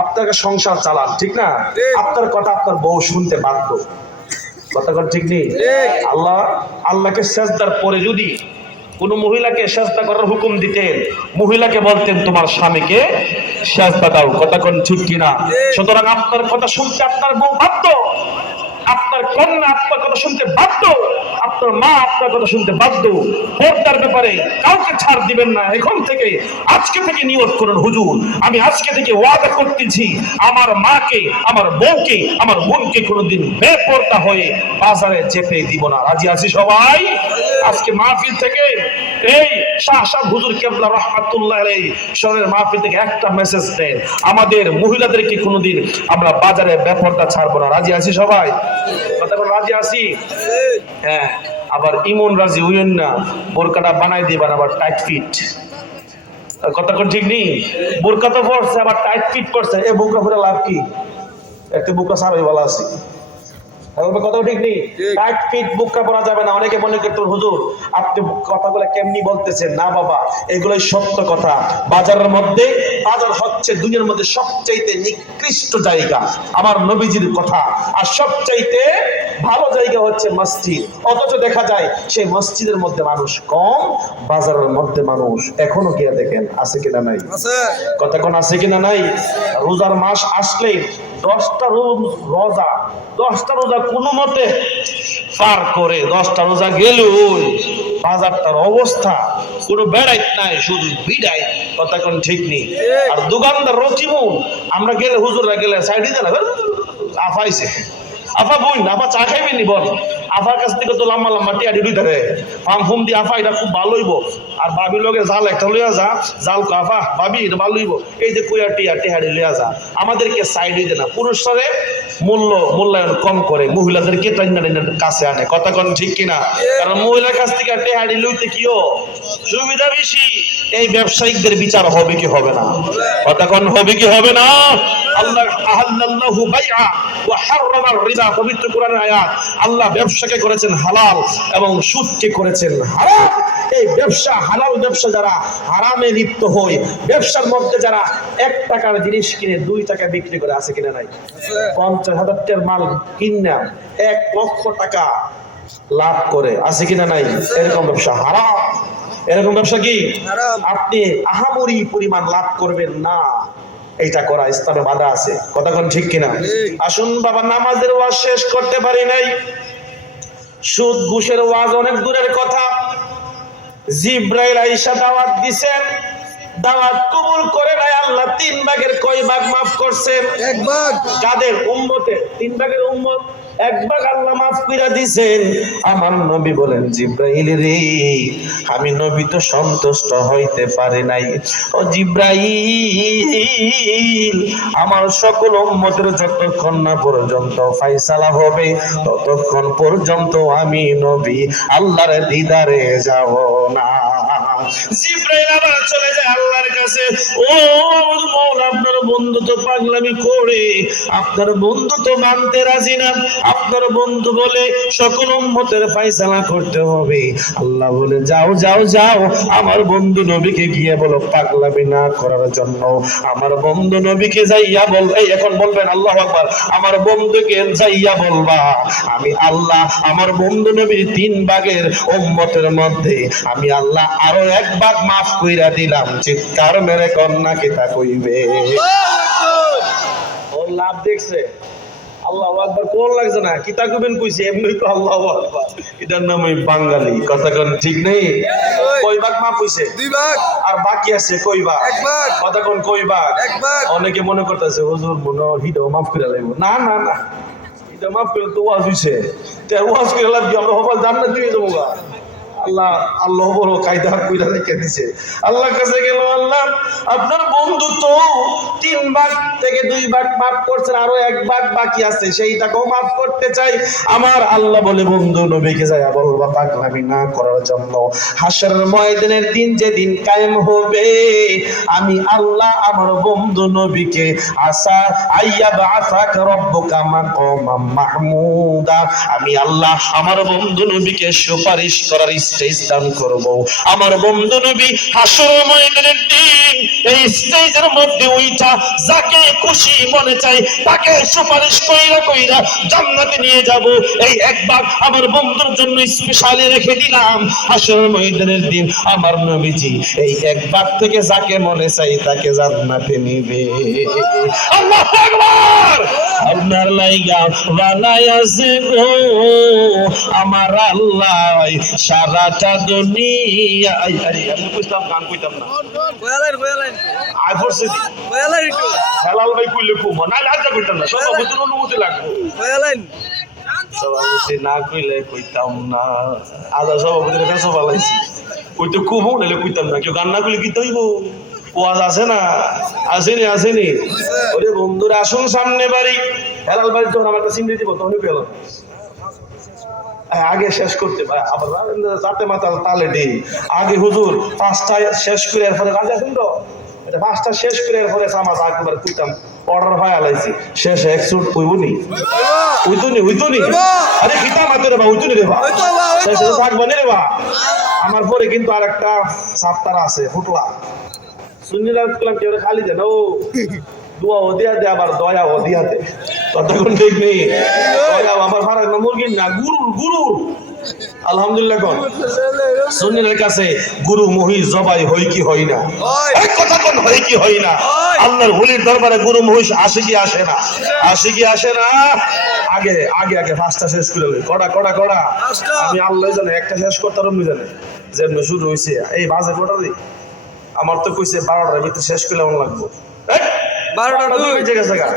আপনাকে সংসার চালান, ঠিক না? আপনার কথা আপনার বউ শুনতে বাধ্য। কথা ঠিক নেই? আল্লাহকে সেজদার পরে যদি কোন মহিলাকে সেজদা করার হুকুম দিতেন, মহিলাকে বলতেন তোমার স্বামীকে সেজদা দাও। কথা কোন ঠিক কিনা? সুতরাং আপনার কথা শুনতে আপনার বউ বাধ্য, আপনার কন্যা আপনার কথা শুনতে বাধ্য, আপনার মা আপনার কথা শুনতে বাধ্য। পর্দার ব্যাপারে কাউকে ছাড় দিবেন না। এখন থেকে, আজকে থেকে নিয়ত করুন, হুজুর আমি আজকে থেকে ওয়াদা করতেছি, আমার মাকে, আমার বউকে, আমার বোনকে কোনোদিন বেপর্দা হয়ে বাজারে যেতে দিব না। রাজি আছি সবাই? আজকে মাহফিল থেকে এই শাহ শাহ হুজুর কেবলা রাহমাতুল্লাহ আলাইহি শহরের মাহফিল থেকে একটা মেসেজ দেন, আমাদের মহিলাদেরকে কোনোদিন আমরা বাজারে বেপর্দা ছাড়বো না। রাজি আছি সবাই? কথা বল, রাজি আছি? হ্যাঁ। আবার ইমন রাজি হইয়েন না, বোরকাটা বানাই দিবেন আবার টাইট ফিট। কথা কোন ঠিক নেই? বোরকা তো পড়ছে আবার টাইট ফিট করছে, এ বোরকা পরে লাভ কি? একটা বোরকা সারাই ভালো আছে। কথা ঠিক নেই? টাইট ফিট বোরকা পরা যাবে না। অনেকে মনে করতো হুজুর আপনি কথাগুলো কেমনি বলতেছেন। না বাবা, এগুলোই সত্য কথা। বাজারের মধ্যে, বাজার হচ্ছে দুনিয়ার মধ্যে সবচাইতে নিকৃষ্ট জায়গা, আমার নবীজির কথা। আর সবচাইতে ভালো জায়গা হচ্ছে মসজিদ। অথচ দেখা যায় সেই মসজিদের মধ্যে মানুষ কম, বাজারের মধ্যে মানুষ এখনো গিয়ে দেখেন আছে কিনা নাই? কথা কোন আছে কিনা নাই? রোজার মাস আসলে 10টা রোজা কোনো মতে পার করে, 10টা রোজা গেল বাজারটার অবস্থা কোনো বেড়াইত নাই, শুধু বিড়াই। কথা কোন ঠিক নেই? আর দোকানদার রচিমুন, আমরা গেলে হুজুররা গেলে সাইডে দেন, আফাইছে আফা বই না, আফা চা খাইবেনি বল, আফার কাছ থেকে তো লম্বা লম্বা টিয়াডি দুই ধরে ফার্ম ফুম দিয়ে, আফা এটা খুব ভালো হইব। আর ভাবি লোকে জাল একটা লইয়া যা, জাল আফা ভাবি এটা ভালো হইব, এই যে কুয়া টিয়া টেহাড়ি লইয়া যা। আমাদেরকে সাইড হইতে না, পুরুষরে মূল্যায়ন কম করে, মহিলাদেরকে কাছে আনে। কথা কোন ঠিক কিনা? কারণ মহিলার কাছ থেকে টেহাড়ি লইতে কিও সুবিধা বেশি, এই ব্যবসায়িকদের বিচার হবে কি হবে না? কতক্ষণ হবে কি হবে না? আল্লাহ আহাল্লাল্লাহু বাইআ ওয়া হাররামার রিবা, পবিত্র কোরআনের আয়াত। আল্লাহ ব্যবসাকে করেছেন হালাল এবং সুদকে করেছেন হারাম। এই ব্যবসা, হালাল ব্যবসা যারা হারামে লিপ্ত হয়, ব্যবসার মধ্যে যারা 1 টাকার জিনিস কিনে 2 টাকা বিক্রি করে, আছে কিনা নাই? 50,000 টাকার মাল কিনা 1 লক্ষ টাকা লাভ করে, আছে কিনা নাই? এরকম ব্যবসা হারাম। এরকম ব্যবসা কি আপনি আহামরি পরিমাণ লাভ করবেন না, এইটা করা ইসলামে বাধা আছে। কতক্ষণ ঠিক কিনা? আসুন বাবা, নামাজের ওয়াজ শেষ করতে পারি নাই, সুদ ঘুষের ওয়াজ অনেক দূরের কথা। জিব্রাইল আইসা দাওয়াত দিছেন, দাওয়াত কবুল করে নাই। আল্লাহ 3 ভাগের কয় ভাগ মাফ করছেন? 1 ভাগ। যাদের উম্মতে 3 ভাগের উম্মত, 1 ভাগ আল্লাহ মাফ কইরা দিবেন। আমার নবী বলেন, জিব্রাইল রে, আমি নবী তো সন্তুষ্ট হইতে পারি নাই। ও জিব্রাইল, আমার সকল উম্মতের যতক্ষণ না পর্যন্ত ফয়সালা হবে, ততক্ষণ পর্যন্ত আমি নবী আল্লাহর দিদারে যাব না। জিব্রাইল আবার চলে যায় আল্লাহর কাছে। ও মওলা, আপনার বন্ধু তো পাগলামি করে, আপনার বন্ধু তো মানতে রাজি না। আপনার বন্ধু বলে সকল উম্মতের ফয়সালা করতে হবে। আল্লাহ বলে, যাও যাও যাও, আমার বন্ধু নবীকে গিয়ে বলো পাগলামি না করার জন্য। আমার বন্ধু নবীকে যাইয়া বল, এই এখন বলবেন আল্লাহু আকবার, আমার বন্ধুকে যাইয়া বলবা, আমি আল্লাহ আমার বন্ধু নবীর 3 ভাগের উম্মতের মধ্যে আমি আল্লাহ আরো 1 ভাগ মাফ কইরা দিলাম। চিৎকার মেরে কন্যা কিতা কইবে? ও লাভ দেখছে? আল্লাহু আকবার কোন লাগছে না? কিতা কইবেন কইছে এমনি তো আল্লাহু আকবার। এটার নাম ওই বাঙালি। কথা কোন ঠিক নেই? কয় ভাগ মাফ হইছে? 2 ভাগ। আর বাকি আছে কয় ভাগ? 1 ভাগ। কথা কোন কয় ভাগ? 1 ভাগ। অনেকে মনে করতেছে হুজুর মনে হিডো মাফ করে লাইবো। না না না, এটা মাফ করে তো ওয়াজ হইছে, তে ওয়াজ করে লাভ কি? আমরা সবাই জান্নাত দিয়ে যাবো গা। আল্লাহ বড় কায়দা কইরা রেখে দিয়েছে। আল্লাহর কাছে গেল, আল্লাহ আপনার বন্ধু তো 3 ভাগ থেকে 2 ভাগ মাফ করছেন, আরো 1 ভাগ বাকি আছে, সেইটাকেও মাফ করতে চাই। আমার আল্লাহ বলে, বন্ধু নবীকে যায় বলবা পাগলামি না করার জন্য। হাশরের ময়দানের দিন যেদিন কায়েম হবে, আমি আল্লাহ আমার বন্ধু নবীকে আসা আইয়া বাসাক রব্বুকা মাকামাম মাহমুদা, আমি আল্লাহ আমার বন্ধু নবীকে সুপারিশ করার স্টেজ দান করব। আমার বন্ধু নবী হাশরের ময়দানের দিন এই স্টেজের মধ্যে উইঠা যাকে খুশি মনে চাই তাকে সুপারিশ কইরা কইরা জান্নাতে নিয়ে যাব। এই 1 ভাগ আমার বন্ধুর জন্য স্পেশালি রেখে দিলাম। হাশরের ময়দানের দিন আমার নবীজি এই 1 ভাগ থেকে যাকে মনে চাই তাকে জান্নাতে নিবে। আল্লাহু আকবার। আপনার লাইগা বানায়াছে গো আমার আল্লাহ সারাটা দুনিয়া। আরে আমি কইতাম গান কইতাম না, বয়ালাইন আই ফরসি বয়ালাইন একটু হেলাল ভাই কইলে খুব না লাজা কইতাম না, সব বুঝুন অনুমতি লাগবে। বয়ালাইন সভাপতি না কইলে কইতাম না, আদা সভাপতির কাছে বলাইছি কইতে খুব নাইলে কইতাম না। কেউ গান না কইলে কি তৈব? ওয়াজ আছে না? আসেনি আসেনি? ওরে বন্ধুরা আসুন সামনে বাড়ি। হেলাল ভাই যখন আমার কাছে চিন্তা দিব তখনই পেলাম আগে শেষ করতে পারে, আবার যাতে মাতাল তালে দিই আগে হুজুর 5টা শেষ করে এরপরে রাজা আছেন তো, 5টা শেষ করে এরপরে সামাজ একবার কইতাম অর্ডার হয় আলাইছি শেষ 1 সুট কইবনি হইতুনি আরে কিতা মাতে রে বা হইতুনি রে বা শেষে থাকবে না রে বা। আমার পরে কিন্তু আরেকটা সাপ্তাহ আছে ফুটলা সুন্নিরা কলম কেউ খালি দেন ও দুয়া ও দিয়া দে আবার দয়া ও দিয়া দে। ততক্ষণ ঠিক নেই আমার ফারাক না মুরগির না গুরুর আলহামদুলিল্লাহ কোন সুন্নিদের কাছে গুরু মহি জবাই হই কি হই না? এক কথা কোন হই কি হই না? আল্লাহর ওলির দরবারে গুরু মহিষ আসে কি আসে না? আসে কি আসে না? আগে আগে আগে 5টা শেষ করে লই কড়া আমি আল্লাহ জানে একটা শেষ করতে রুমি জানে যেমন শুরু হইছে এই বাজে কটা রে আমার তো কইছে 12টার ভিতরে শেষ করে এমন লাগবো 12টা বেজে গেছে গা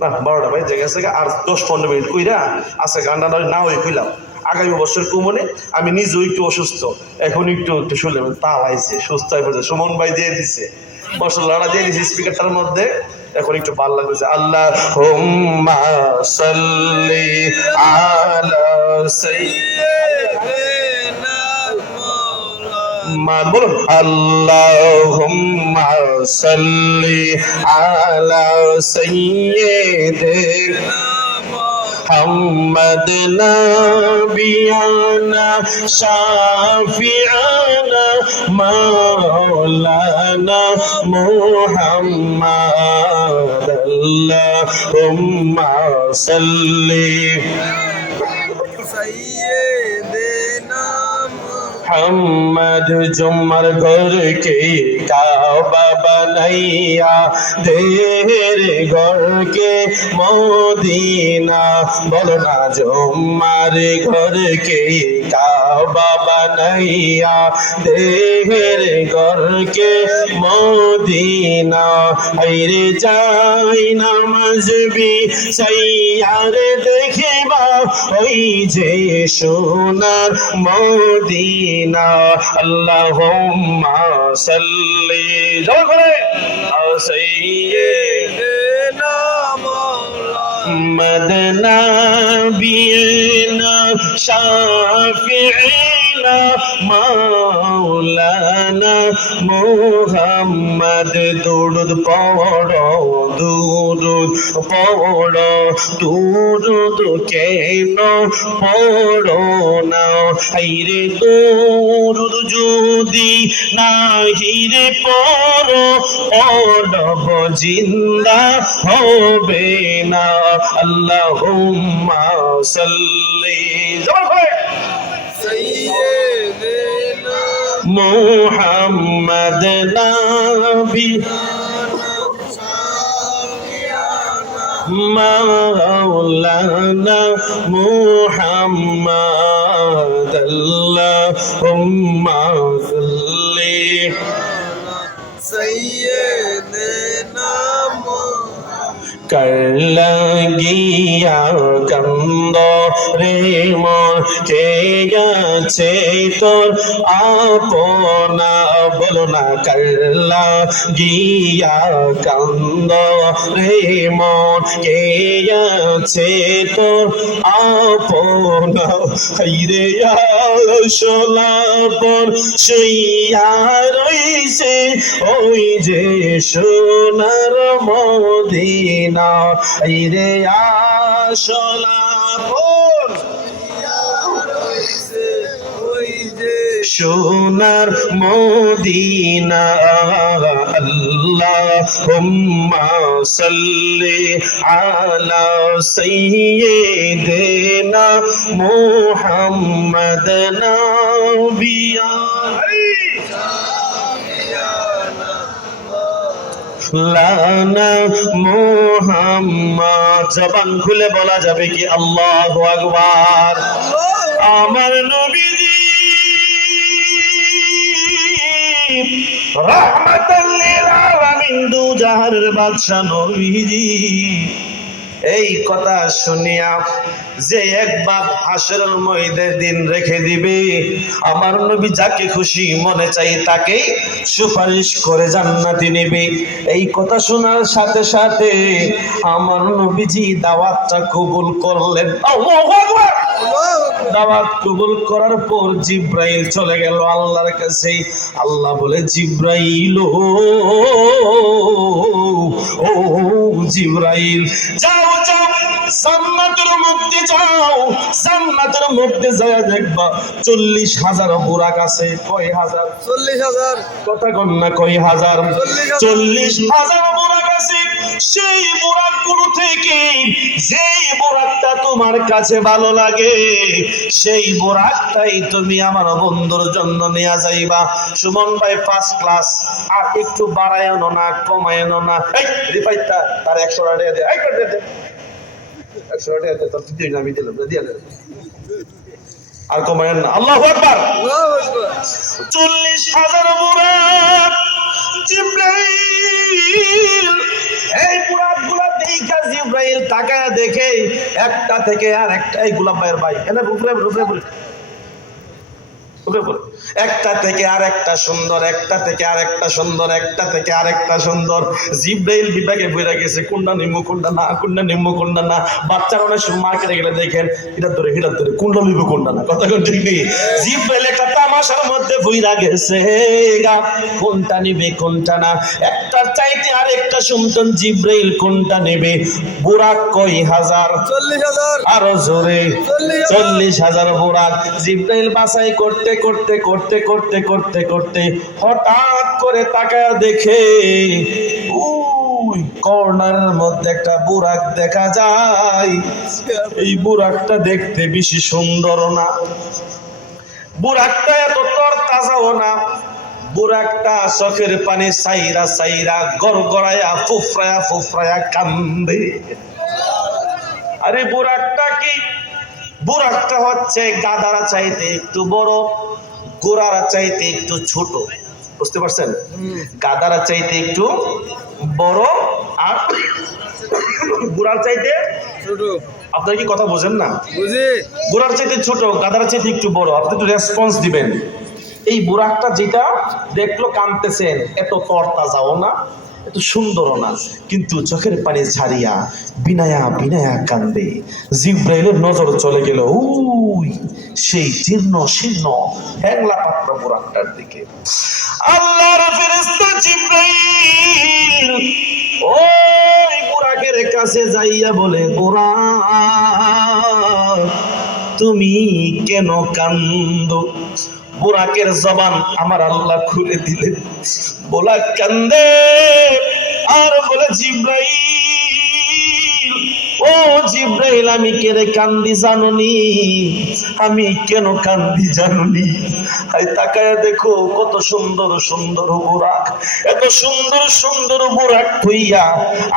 না 12টা বেজে গেছে গা আর 10-15 মিনিট কইরা আছে গান্ডা না হই কইলাম আগামী বছর কুমনে আমি নিজেও একটু অসুস্থ এখন একটু শুনলাম তাও আইছে সুস্থ হয়ে পড়েছে সুমন ভাই দিয়ে দিছে মশলাটা দিয়ে দিছে স্পিকারটার মধ্যে এখন একটু ভালো লাগছে। আল্লাহুম্মা সাল্লি আলা সাইয়্যিদিনা বলুন আল্লাহুম্মা সাল্লি আলা সাইয়্যিদিনা محمد نبينا شافعنا مولانا محمد اللهم صل मोहम्मद जुमर घर के काबा बनैया देर घर के मोदीना बोलना जुमर घर के काबा बनैया देर घर के मोदीना हरे जाई नमाज भी सैयार देखबा ओई जे सोनार मोदीना अल्लाहुम्मा सल्ली जल्दी करे सैय्यिदना मुहम्मद नबीना शाफिईना मौलाना मुहम्मद दुरूद पढ़ो दुरूद केन पढ़ो ना हायरे दुरूद যদি নাহিরে পড়ো অডব জিন্দা হবে না আল্লাহুম্মা সাল্লি সাইয়্যিদিনা মুহাম্মদ নবী مولانا محمد اللهم صل سيدنا कर লাগিয়া কান্দ রে মন কে গেছে তোর আপনা বলো না করলা গিয়া কান্দ রে মন কে গেছে তোর আপনা হাইরে আসলাপন শুইয়া রইছে ওই যে সোনার মদিনা আইরে আসলাপন সোনার মদিনা আল্লাহুম্মা সাল্লি আলা সাইয়্যিদিনা মুহাম্মদ নবিয়া লানা মুহাম্মদ জবান খুলে বলা যাবে কি আল্লাহু আকবার আমার নবীজি রাহমাতাল লিল আলামিন দু জাহানের বাদশা নবীজি এই কথা শুনিয়া যে একবার হাসরের ময়দানে দিন রেখে দিবে আমার নবী যাকে খুশি মনে চাই তাকে সুপারিশ করে জান্নাতে নেবে এই কথা শোনার সাথে সাথে আমার নবীজি দাওয়াতটা কবুল করলেন আল্লাহু আকবার দাওয়াত কবুল করার পর জিবরাইল চলে গেল আল্লাহর কাছে আল্লাহ বলে জিবরাইল ও জিবরাইল যাও যাও জান্নাতের মধ্যে যাও জান্নাতের মধ্যে যায় দেখবা 40,000 বুরাক আছে কয় হাজার 40,000 কথা কোন না কয় হাজার 40,000 বুরাক আছে সেই বুরাকগুলো থেকে যেই বুরাকটা তোমার কাছে ভালো লাগে সেই বুরাকটাই তুমি আমার বন্ধুর জন্য নিয়ে যাইবা সুমন ভাই ফার্স্ট ক্লাস আর একটু বাড়ায়নো না কমায়নো না এই রিফাইতটা তার 100 টাকা দিয়ে দে এই করে দে 100 টাকা দে তোর দিন আমি দিলাম দিয়ে দে আর কমায়েন না আল্লাহু আকবার 40,000 বুরাক জিবরাইল এই বুরাকগুলো দেখা জিবরাইল তাকায়া দেখে একটা থেকে আর একটা এই গোলাপ ভাইয়ের ভাই এনে উপরে একটা থেকে আরেকটা সুন্দর, একটা থেকে আরেকটা সুন্দর, একটা থেকে আরেকটা সুন্দর। জিব্রাইল বিভাগে বইরা গেছে কোনটা নিম্ন কোনটা না, কোনটা নিম্ন কোনটা না। বাচ্চারা অনেক সময় মার্কেটে গেলে দেখেন হিটার ধরে কোনটা নিব কোনটা না, কথা কোন ঠিক নেই। জিব্রাইল একটা তামাশার মধ্যে বইরা গেছে কোনটা নিবে কোনটা না। একটার চাইতে আরেকটা সুন্দর। জিব্রাইল কোনটা নেবে? বুরাক কয় হাজার? 40,000। আরো জোরে 40,000 বুরাক। জিব্রাইল বাছাই করতে করতে করতে করতে করতে করতে হঠাৎ করে তাকায় দেখে ওই কর্নারের মধ্যে একটা বুরাক দেখা যায়। এই বুরাকটা দেখতে বেশি সুন্দর না, বুরাকটা এত তরতাজাও না, বুরাকটা চোখের পানি সাইরা সাইরা গড়গড়ায়া ফুফরায়া ফুফরায়া কান্দে। আরে বুরাকটা কি? বুরাকটা হচ্ছে গাধারা চাইতে একটু বড়, গোড়ারা চাইতে একটু ছোট। বুঝতে পারছেন? গাধারা চাইতে একটু বড় আর গোড়ার চাইতে ছোট। আপনারা কি কথা বোঝেন না? বুঝি। গোড়ার চাইতে ছোট, গাধার চাইতে একটু বড়। আপনি একটু রেসপন্স দিবেন। এই বুরাকটা যেটা দেখলো কাঁদতেছেন, এত তরতাজাও না, এত সুন্দরও না, কিন্তু চোখের পানি ছাড়িয়া বিনায়া বিনায়া কান্দে। জিব্রাইলের নজর চলে গেল ওই সেই জীর্ণ শীর্ণ হ্যাংলা পাত্র বুরাকটার দিকে। আল্লাহর ফেরেশতা জিব্রাইল ওই বুরাকের কাছে যাইয়া বলে, বুরাক তুমি কেন কান্দো? বুরাকের জবান আমার আল্লাহ খুলে দিলেন। বুরাক কান্দে আর বলে, জিব্রাইল ও জিব্রাইল আমি কেড়ে কান্দি জাননি? আমি কেন কান্দি জাননি? হাই তাকায় দেখো কত সুন্দর সুন্দর বুরাক, এত সুন্দর সুন্দর বুরাক হইয়া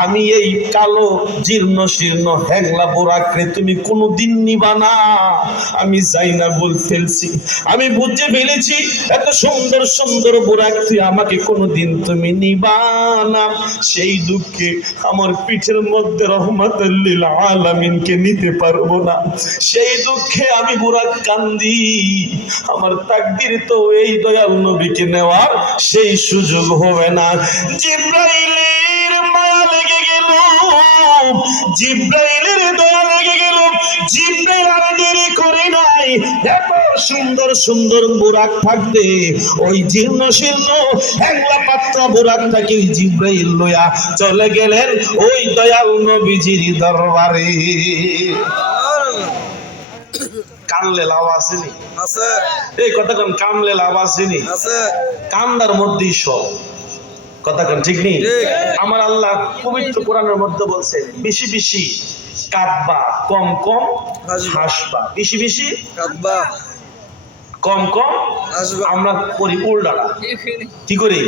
আমি এই কালো জীর্ণ শীর্ণ হ্যাংলা বুরাক রে তুমি কোনোদিন নিবা না। আমি যাই না বল ফেলছি, আমি বুঝে ফেলেছি এত সুন্দর সুন্দর বুরাক তুই আমাকে কোনোদিন তুমি নিবা না। সেই দুঃখে আমার পিঠের মধ্যে রহমাতুল লিল আলামিনকে নিতে পারবো না, সেই দুঃখে আমি বুরাক কান্দি। আমার তাকদীর তো এই দয়াল নবীকে নেওয়ার সেই সুযোগ হবে না। জিব্রাইলের মায়া লেগে গেল, জিব্রাইলের দয়া লেগে গেল। জিব্রাইল আর দেরি করে নাই, এত সুন্দর সুন্দর বুরাক থাকতে ওই জীর্ণ শীর্ণ হ্যাংলা পাত্র বুরাকটাকে জিব্রাইল লইয়া চলে গেলেন ওই দয়াল নবীজির দরবারে। কানলে লাভ আসেনি? আছে। এই কথা কোন কানলে লাভ আসেনি? আছে। কান্দার মধ্যেই সব কথা কোন ঠিক নেই? ঠিক। আমার আল্লাহ পবিত্র কোরআনের মধ্যে বলছেন বেশি বেশি কাঁদবা, কম কম হাসবা। বেশি বেশি কাঁদবা, কম কম হাসবা। আমরা করি উল্টাটা। কি করি?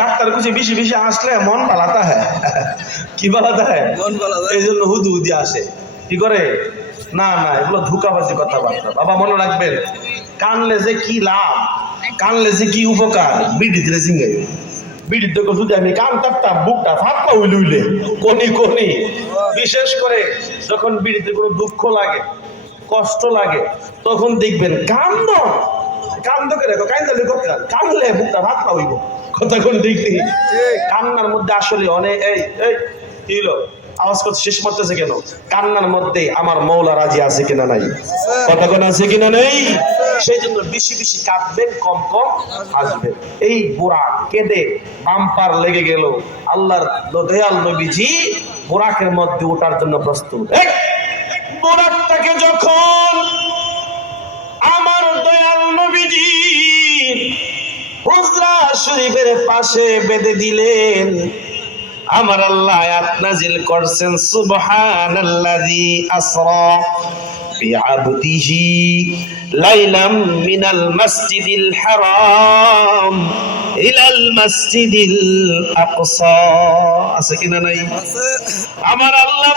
ডাক্তার কুছে বেশি বেশি আসলে মন বালাতা হ্যাঁ, কি বালাতা হ্যাঁ, মন ভালো যায়। এই জন্য হুদু হুদি আসে। কি করে? না না, এগুলো ধোঁকাবাজি কথাবার্তা। বাবা মনে রাখবেন, কানলে যে কি লাভ, কানলে যে কি উপকার। বিড়ি দিলে সিঙ্গাই বিড়ির দেখো যদি আমি কান তাপতাম বুকটা ফাঁকা উইলে উইলে কোনি কোনি। বিশেষ করে যখন বিড়িতে কোনো দুঃখ লাগে, কষ্ট লাগে, তখন দেখবেন কান্দ কান্দ করে কান্দালে কথা কানলে বুকটা ফাঁকা হইব। কথা কোন ঠিক নেই? কান্নার মধ্যে আসলে অনেক এই এই কি হলো আওয়াজ করতে শেষ করতেছে কেন? কান্নার মধ্যে আমার মৌলা রাজি আছে কিনা নাই, কথা কোন আছে কিনা নেই। সেই জন্য বেশি বেশি কাঁদবেন, কম কম হাসবেন। এই বুড়া কেঁদে বাম্পার লেগে গেল। আল্লাহর দয়াল নবীজি বুরাকের মধ্যে ওঠার জন্য প্রস্তুত। বুরাকটাকে যখন আমার দয়াল নবীজি হুজরা শরীফের পাশে বেঁধে দিলেন, আমার আল্লাহ আয়াত নাজিল করছেন, সুবহানাল্লাযী আসরা বিআবদিহি লাইলাম মিনাল মাসজিদিল হারাম ইলাল মাসজিদিল আকসা। আছে কিনা নাই? আছে। আমার আল্লাহ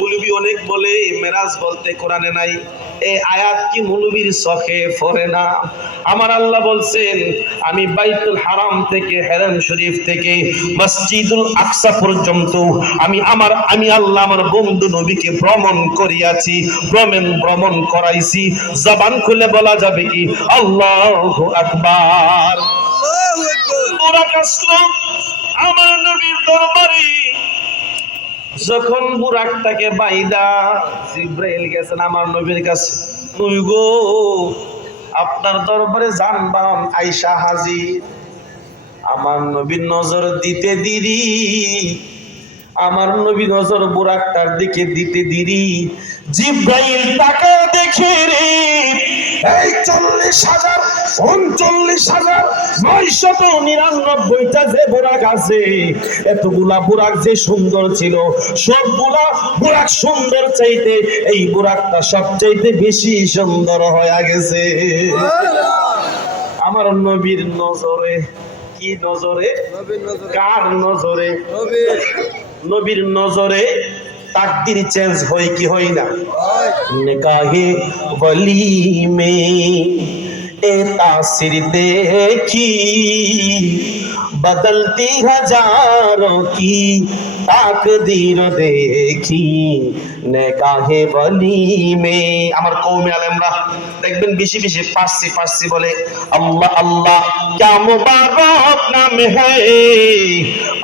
বলবি অনেক বলে মেরাজ বলতে কোরআনে নাই। এই আয়াত কি মুলবির চোখে পড়ে না? আমার আল্লাহ বলছেন আমি বাইতুল হারাম থেকে হেরাম শরীফ থেকে মসজিদুল আকসা পর্যন্ত আমি আল্লাহ আমার বন্ধু নবীকে ভ্রমণ করিয়াছি, ভ্রমণ করাইছি। জবান খুলে বলা যাবে কি আল্লাহু আকবার। আল্লাহু আকবার। বুরাক আসলো আমার নবীর দরবারে। যখন বুরাকটাকে বাইদা জিব্রাইল গেছেন আমার নবীর কাছে, নবী গো আপনার দরবারে যানবাহন আয়েশা হাজির। আমার নবীর নজর দিতে দিরি, আমার নবী নজর বুরাকটার দিকে দিতে দিরি, জিব্রাইল তাকে দেখে রে এই 40,000 39,999টা যে বুরাক আছে, এতগুলা বুরাক যে সুন্দর ছিল, সবগুলা বুরাক সুন্দর চাইতে এই বুরাকটা সবচাইতে বেশি সুন্দর হয়ে গেছে। আমার নবীর নজরে, কি নজরে? নবীর নজরে। কার নজরে? নবীর। নবীর নজরে তাকদীর চেঞ্জ হয় কি হয় না? হয়। निकाहे वली में ए तासिर देखी बदलती हजारों की ताकदीर देखी निकाहे वली में। আমার কওমে আলেমরা দেখবেন বেশি বেশি পার্সি বলে আল্লাহ আল্লাহ क्या मुबारक नाम है,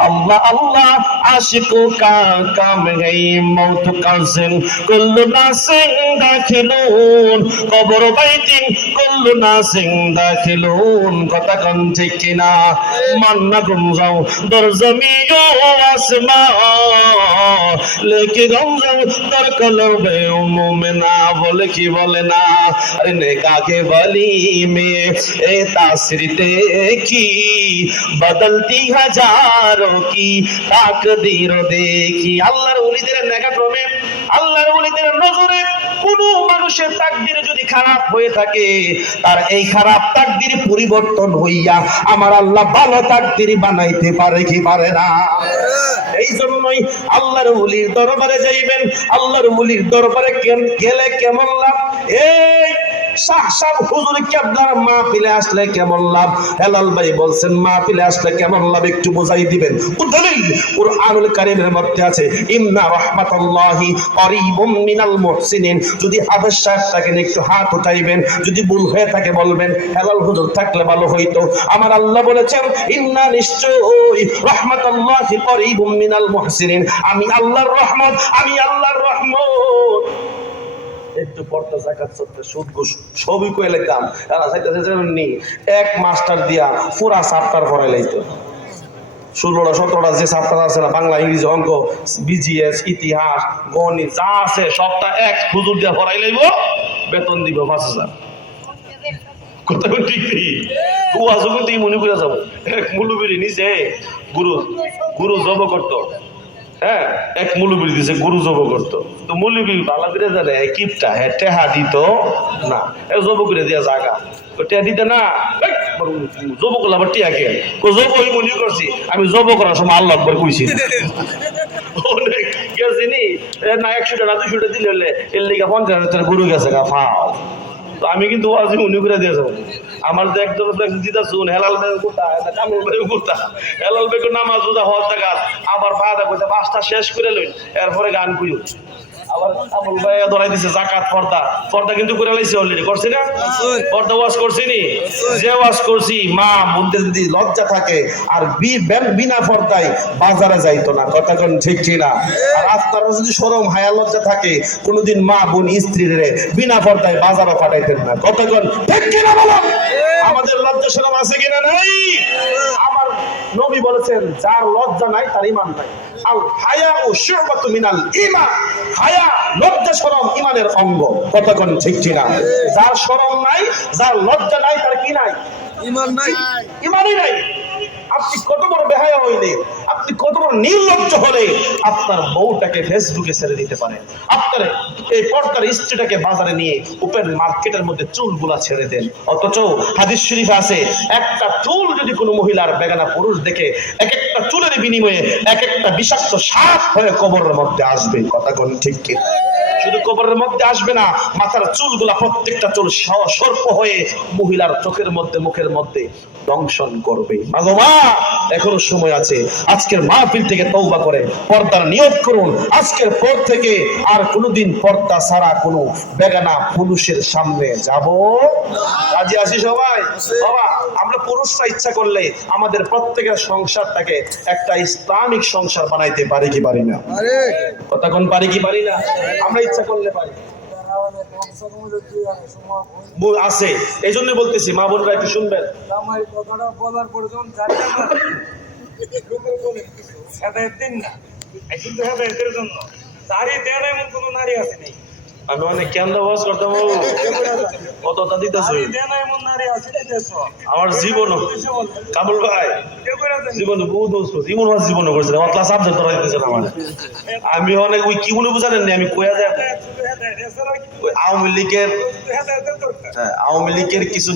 अल्लाह अल्लाह आशिकों का काम है, मौत का जिन कुल्लु नासिन दाखिलून कब्र बैतिन कुल्लु नासिन दाखिलून। কথা কোন ঠিক কিনা? মান্না গুমজাও দর জমিও আসমান লেকে গুমজাও দর কলবে মুমিনা। বলে কি বলে না? আরে নেকাকে বলি মে এ তাসির দেখি বদলতি হাজারোं की তাকদীর দেখি। আল্লাহর ওলিদের নেকা ক্রমে, আল্লাহর ওলিদের নজরে কোন মানুষের তাকদীর যদি খারাপ হয়ে থাকে, তার এই খারাপ তাকদীর পরিবর্তন হইয়া আমার আল্লাহ ভালো তাকদীর বানাইতে পারে কি পারে না? এই জন্যই আল্লাহর ওলির দরবারে যাইবেন। আল্লাহর ওলির দরবারে গেলে কেমন লাভ? এই শাহ হুজুর কেবলার মাহফিলে আসলে কেমন লাভ? হেলাল ভাই বলছেন মাহফিলে আসলে কেমন লাভ একটু বুঝাই দিবেন। দলিল কুরআনুল কারীমের মধ্যে আছে ইন্না রাহমাতাল্লাহি করিবুম মিনাল মুহসিনিন। যদি হাফেজ সাহেব থাকেন একটু হাত উঠাইবেন, যদি ভুল হয়ে থাকে বলবেন। হেলাল হুজুর থাকলে ভালো হইতো। আমার আল্লাহ বলেছেন ইন্না নিশ্চয়ই রাহমাতাল্লাহি করিবুম মিনাল মুহসিনিন, আমি আল্লাহর রহমত, আমি আল্লাহর রহমত। একটু পর্দা যাকাত সত্য সুদ ঘুষ সবই কইলে কাম তারা চাইতেছে নি এক মাস্টার দিয়া পুরা চ্যাপ্টার পড়াই লাইতো। 16টা 17টা যে চ্যাপ্টার আছে না, বাংলা ইংরেজি অঙ্ক বিজিএস ইতিহাস গণিত যা আছে সবটা এক হুজুর দিয়া পড়াই লাইব, বেতন দিব 5,000। কথা ঠিক নেই? ও আজকে তুই মনে করে যাবো এক মুলুবিরি নিচে গুরু জব করতো। হ্যাঁ, এক মুলুবির দিছে গুরু জব করতো। তো মুলুবি ভালো করে জানে কিপটা হ্যাঁ টেহা দিত না, জব করে দিয়া জাগা টেহা দিতে না, জব করলে আবার টিয়া কে জব ওই মনে করছি আমি জব করার সময় আল্লাহ একবার কইছি গেছি নি না 100 টাকা 200 টাকা দিলে হলে এর লিগা 50,000 গরু গেছে গা ফাও। তো আমি কিন্তু আজ মনে করে দিয়ে যাবো আমার যে একজন দিদা শুন হেলাল বেগ গোটা কামরুল বেগ গোটা হেলাল বেগ নামাজ রোজা হওয়ার টাকা আবার বাদা কইছে 5টা শেষ করে লইন, এরপরে গান কইও আবার আমল ভাই ধরাই দিছে জাকাত পর্দা কিন্তু করে লাইছে অলরেডি। করছি না পর্দা ওয়াজ করছি নি? যে ওয়াজ করছি মা মধ্যে যদি লজ্জা থাকে আর বিনা পর্দায় বাজারে যাইতো না। কথা কোন ঠিক কিনা? আর আপনার যদি শরম হায়া লজ্জা থাকে কোনোদিন মা বোন স্ত্রীর বিনা পর্দায় বাজারে পাঠাইতেন না। কথা কোন ঠিক কিনা বলো? আমাদের লজ্জা শরম আছে কিনা? নাই। আমার নবী বলেছেন যার লজ্জা নাই তার ঈমান নাই। আল হায়া ও শুবাতু মিনাল ঈমান। হায়া লজ্জা শরম ঈমানের অঙ্গ। কথা কোন ঠিক কিনা? যার শরম নাই, যার লজ্জা নাই তার কি নাই? ঈমান নাই, ঈমানই নাই। আপনি কত বড় বেহায়া হইলে, আপনি কত বড় নির্লজ্জ হলে আপনার বউটাকে ফেসবুকে ছেড়ে দিতে পারে, আপনার এই পর্দার স্ত্রীটাকে বাজারে নিয়ে ওপেন মার্কেটের মধ্যে চুলগুলা ছেড়ে দেন। অথচ হাদিস শরীফ আছে একটা চুল যদি কোনো মহিলার বেগানা পুরুষ দেখে এক একটা চুলের বিনিময়ে এক একটা বিষাক্ত সাপ হয়ে কবরের মধ্যে আসবে। কথা কোন ঠিক কি? শুধু কবরের মধ্যে আসবে না, মাথার চুলগুলা প্রত্যেকটা চুল সর্প হয়ে মহিলার চোখের মধ্যে মুখের মধ্যে দংশন করবে। মাগো মা, এখনো সময় আছে, আজকের মাহফিল থেকে তওবা করে পর্দার নিয়ত করুন। আজকের পর থেকে আর কোনোদিন পর্দা ছাড়া কোনো বেগানা পুরুষের সামনে যাব রাজি আছি সবাই? বাবা, আমরা পুরুষরা ইচ্ছা করলে আমাদের প্রত্যেকের সংসারটাকে একটা ইসলামিক সংসার বানাইতে পারি কি পারি না? আরে কতক্ষণ পারি কি পারি না? আমরা ইচ্ছা করলে পারি। আছে, এই জন্য বলতেছি, মা বোনরা একটু শুনবেন। আমার কথাটা বলার প্রয়োজন জানি না, হেদায়েত দিন না, কিন্তু হেদায়েতের জন্য তারই দেন এমন কোনো নারী আছে নেই। আমি অনেক কেন্দ্র বাস করতাম, কতটা দিতেছে তারই দেন এমন নারী আছে দেশ। আমার জীবনও কাবুল ভাই জীবনে বহু দোষ করছি, ইমন মাস জীবনে করছে আমার ক্লাস সাবজেক্ট ধরা দিতেছে না। আমার আমি অনেক ওই কি মনে বুঝালেন না, আমি কয়া যায় ওই আওয়ামী লীগের কিছু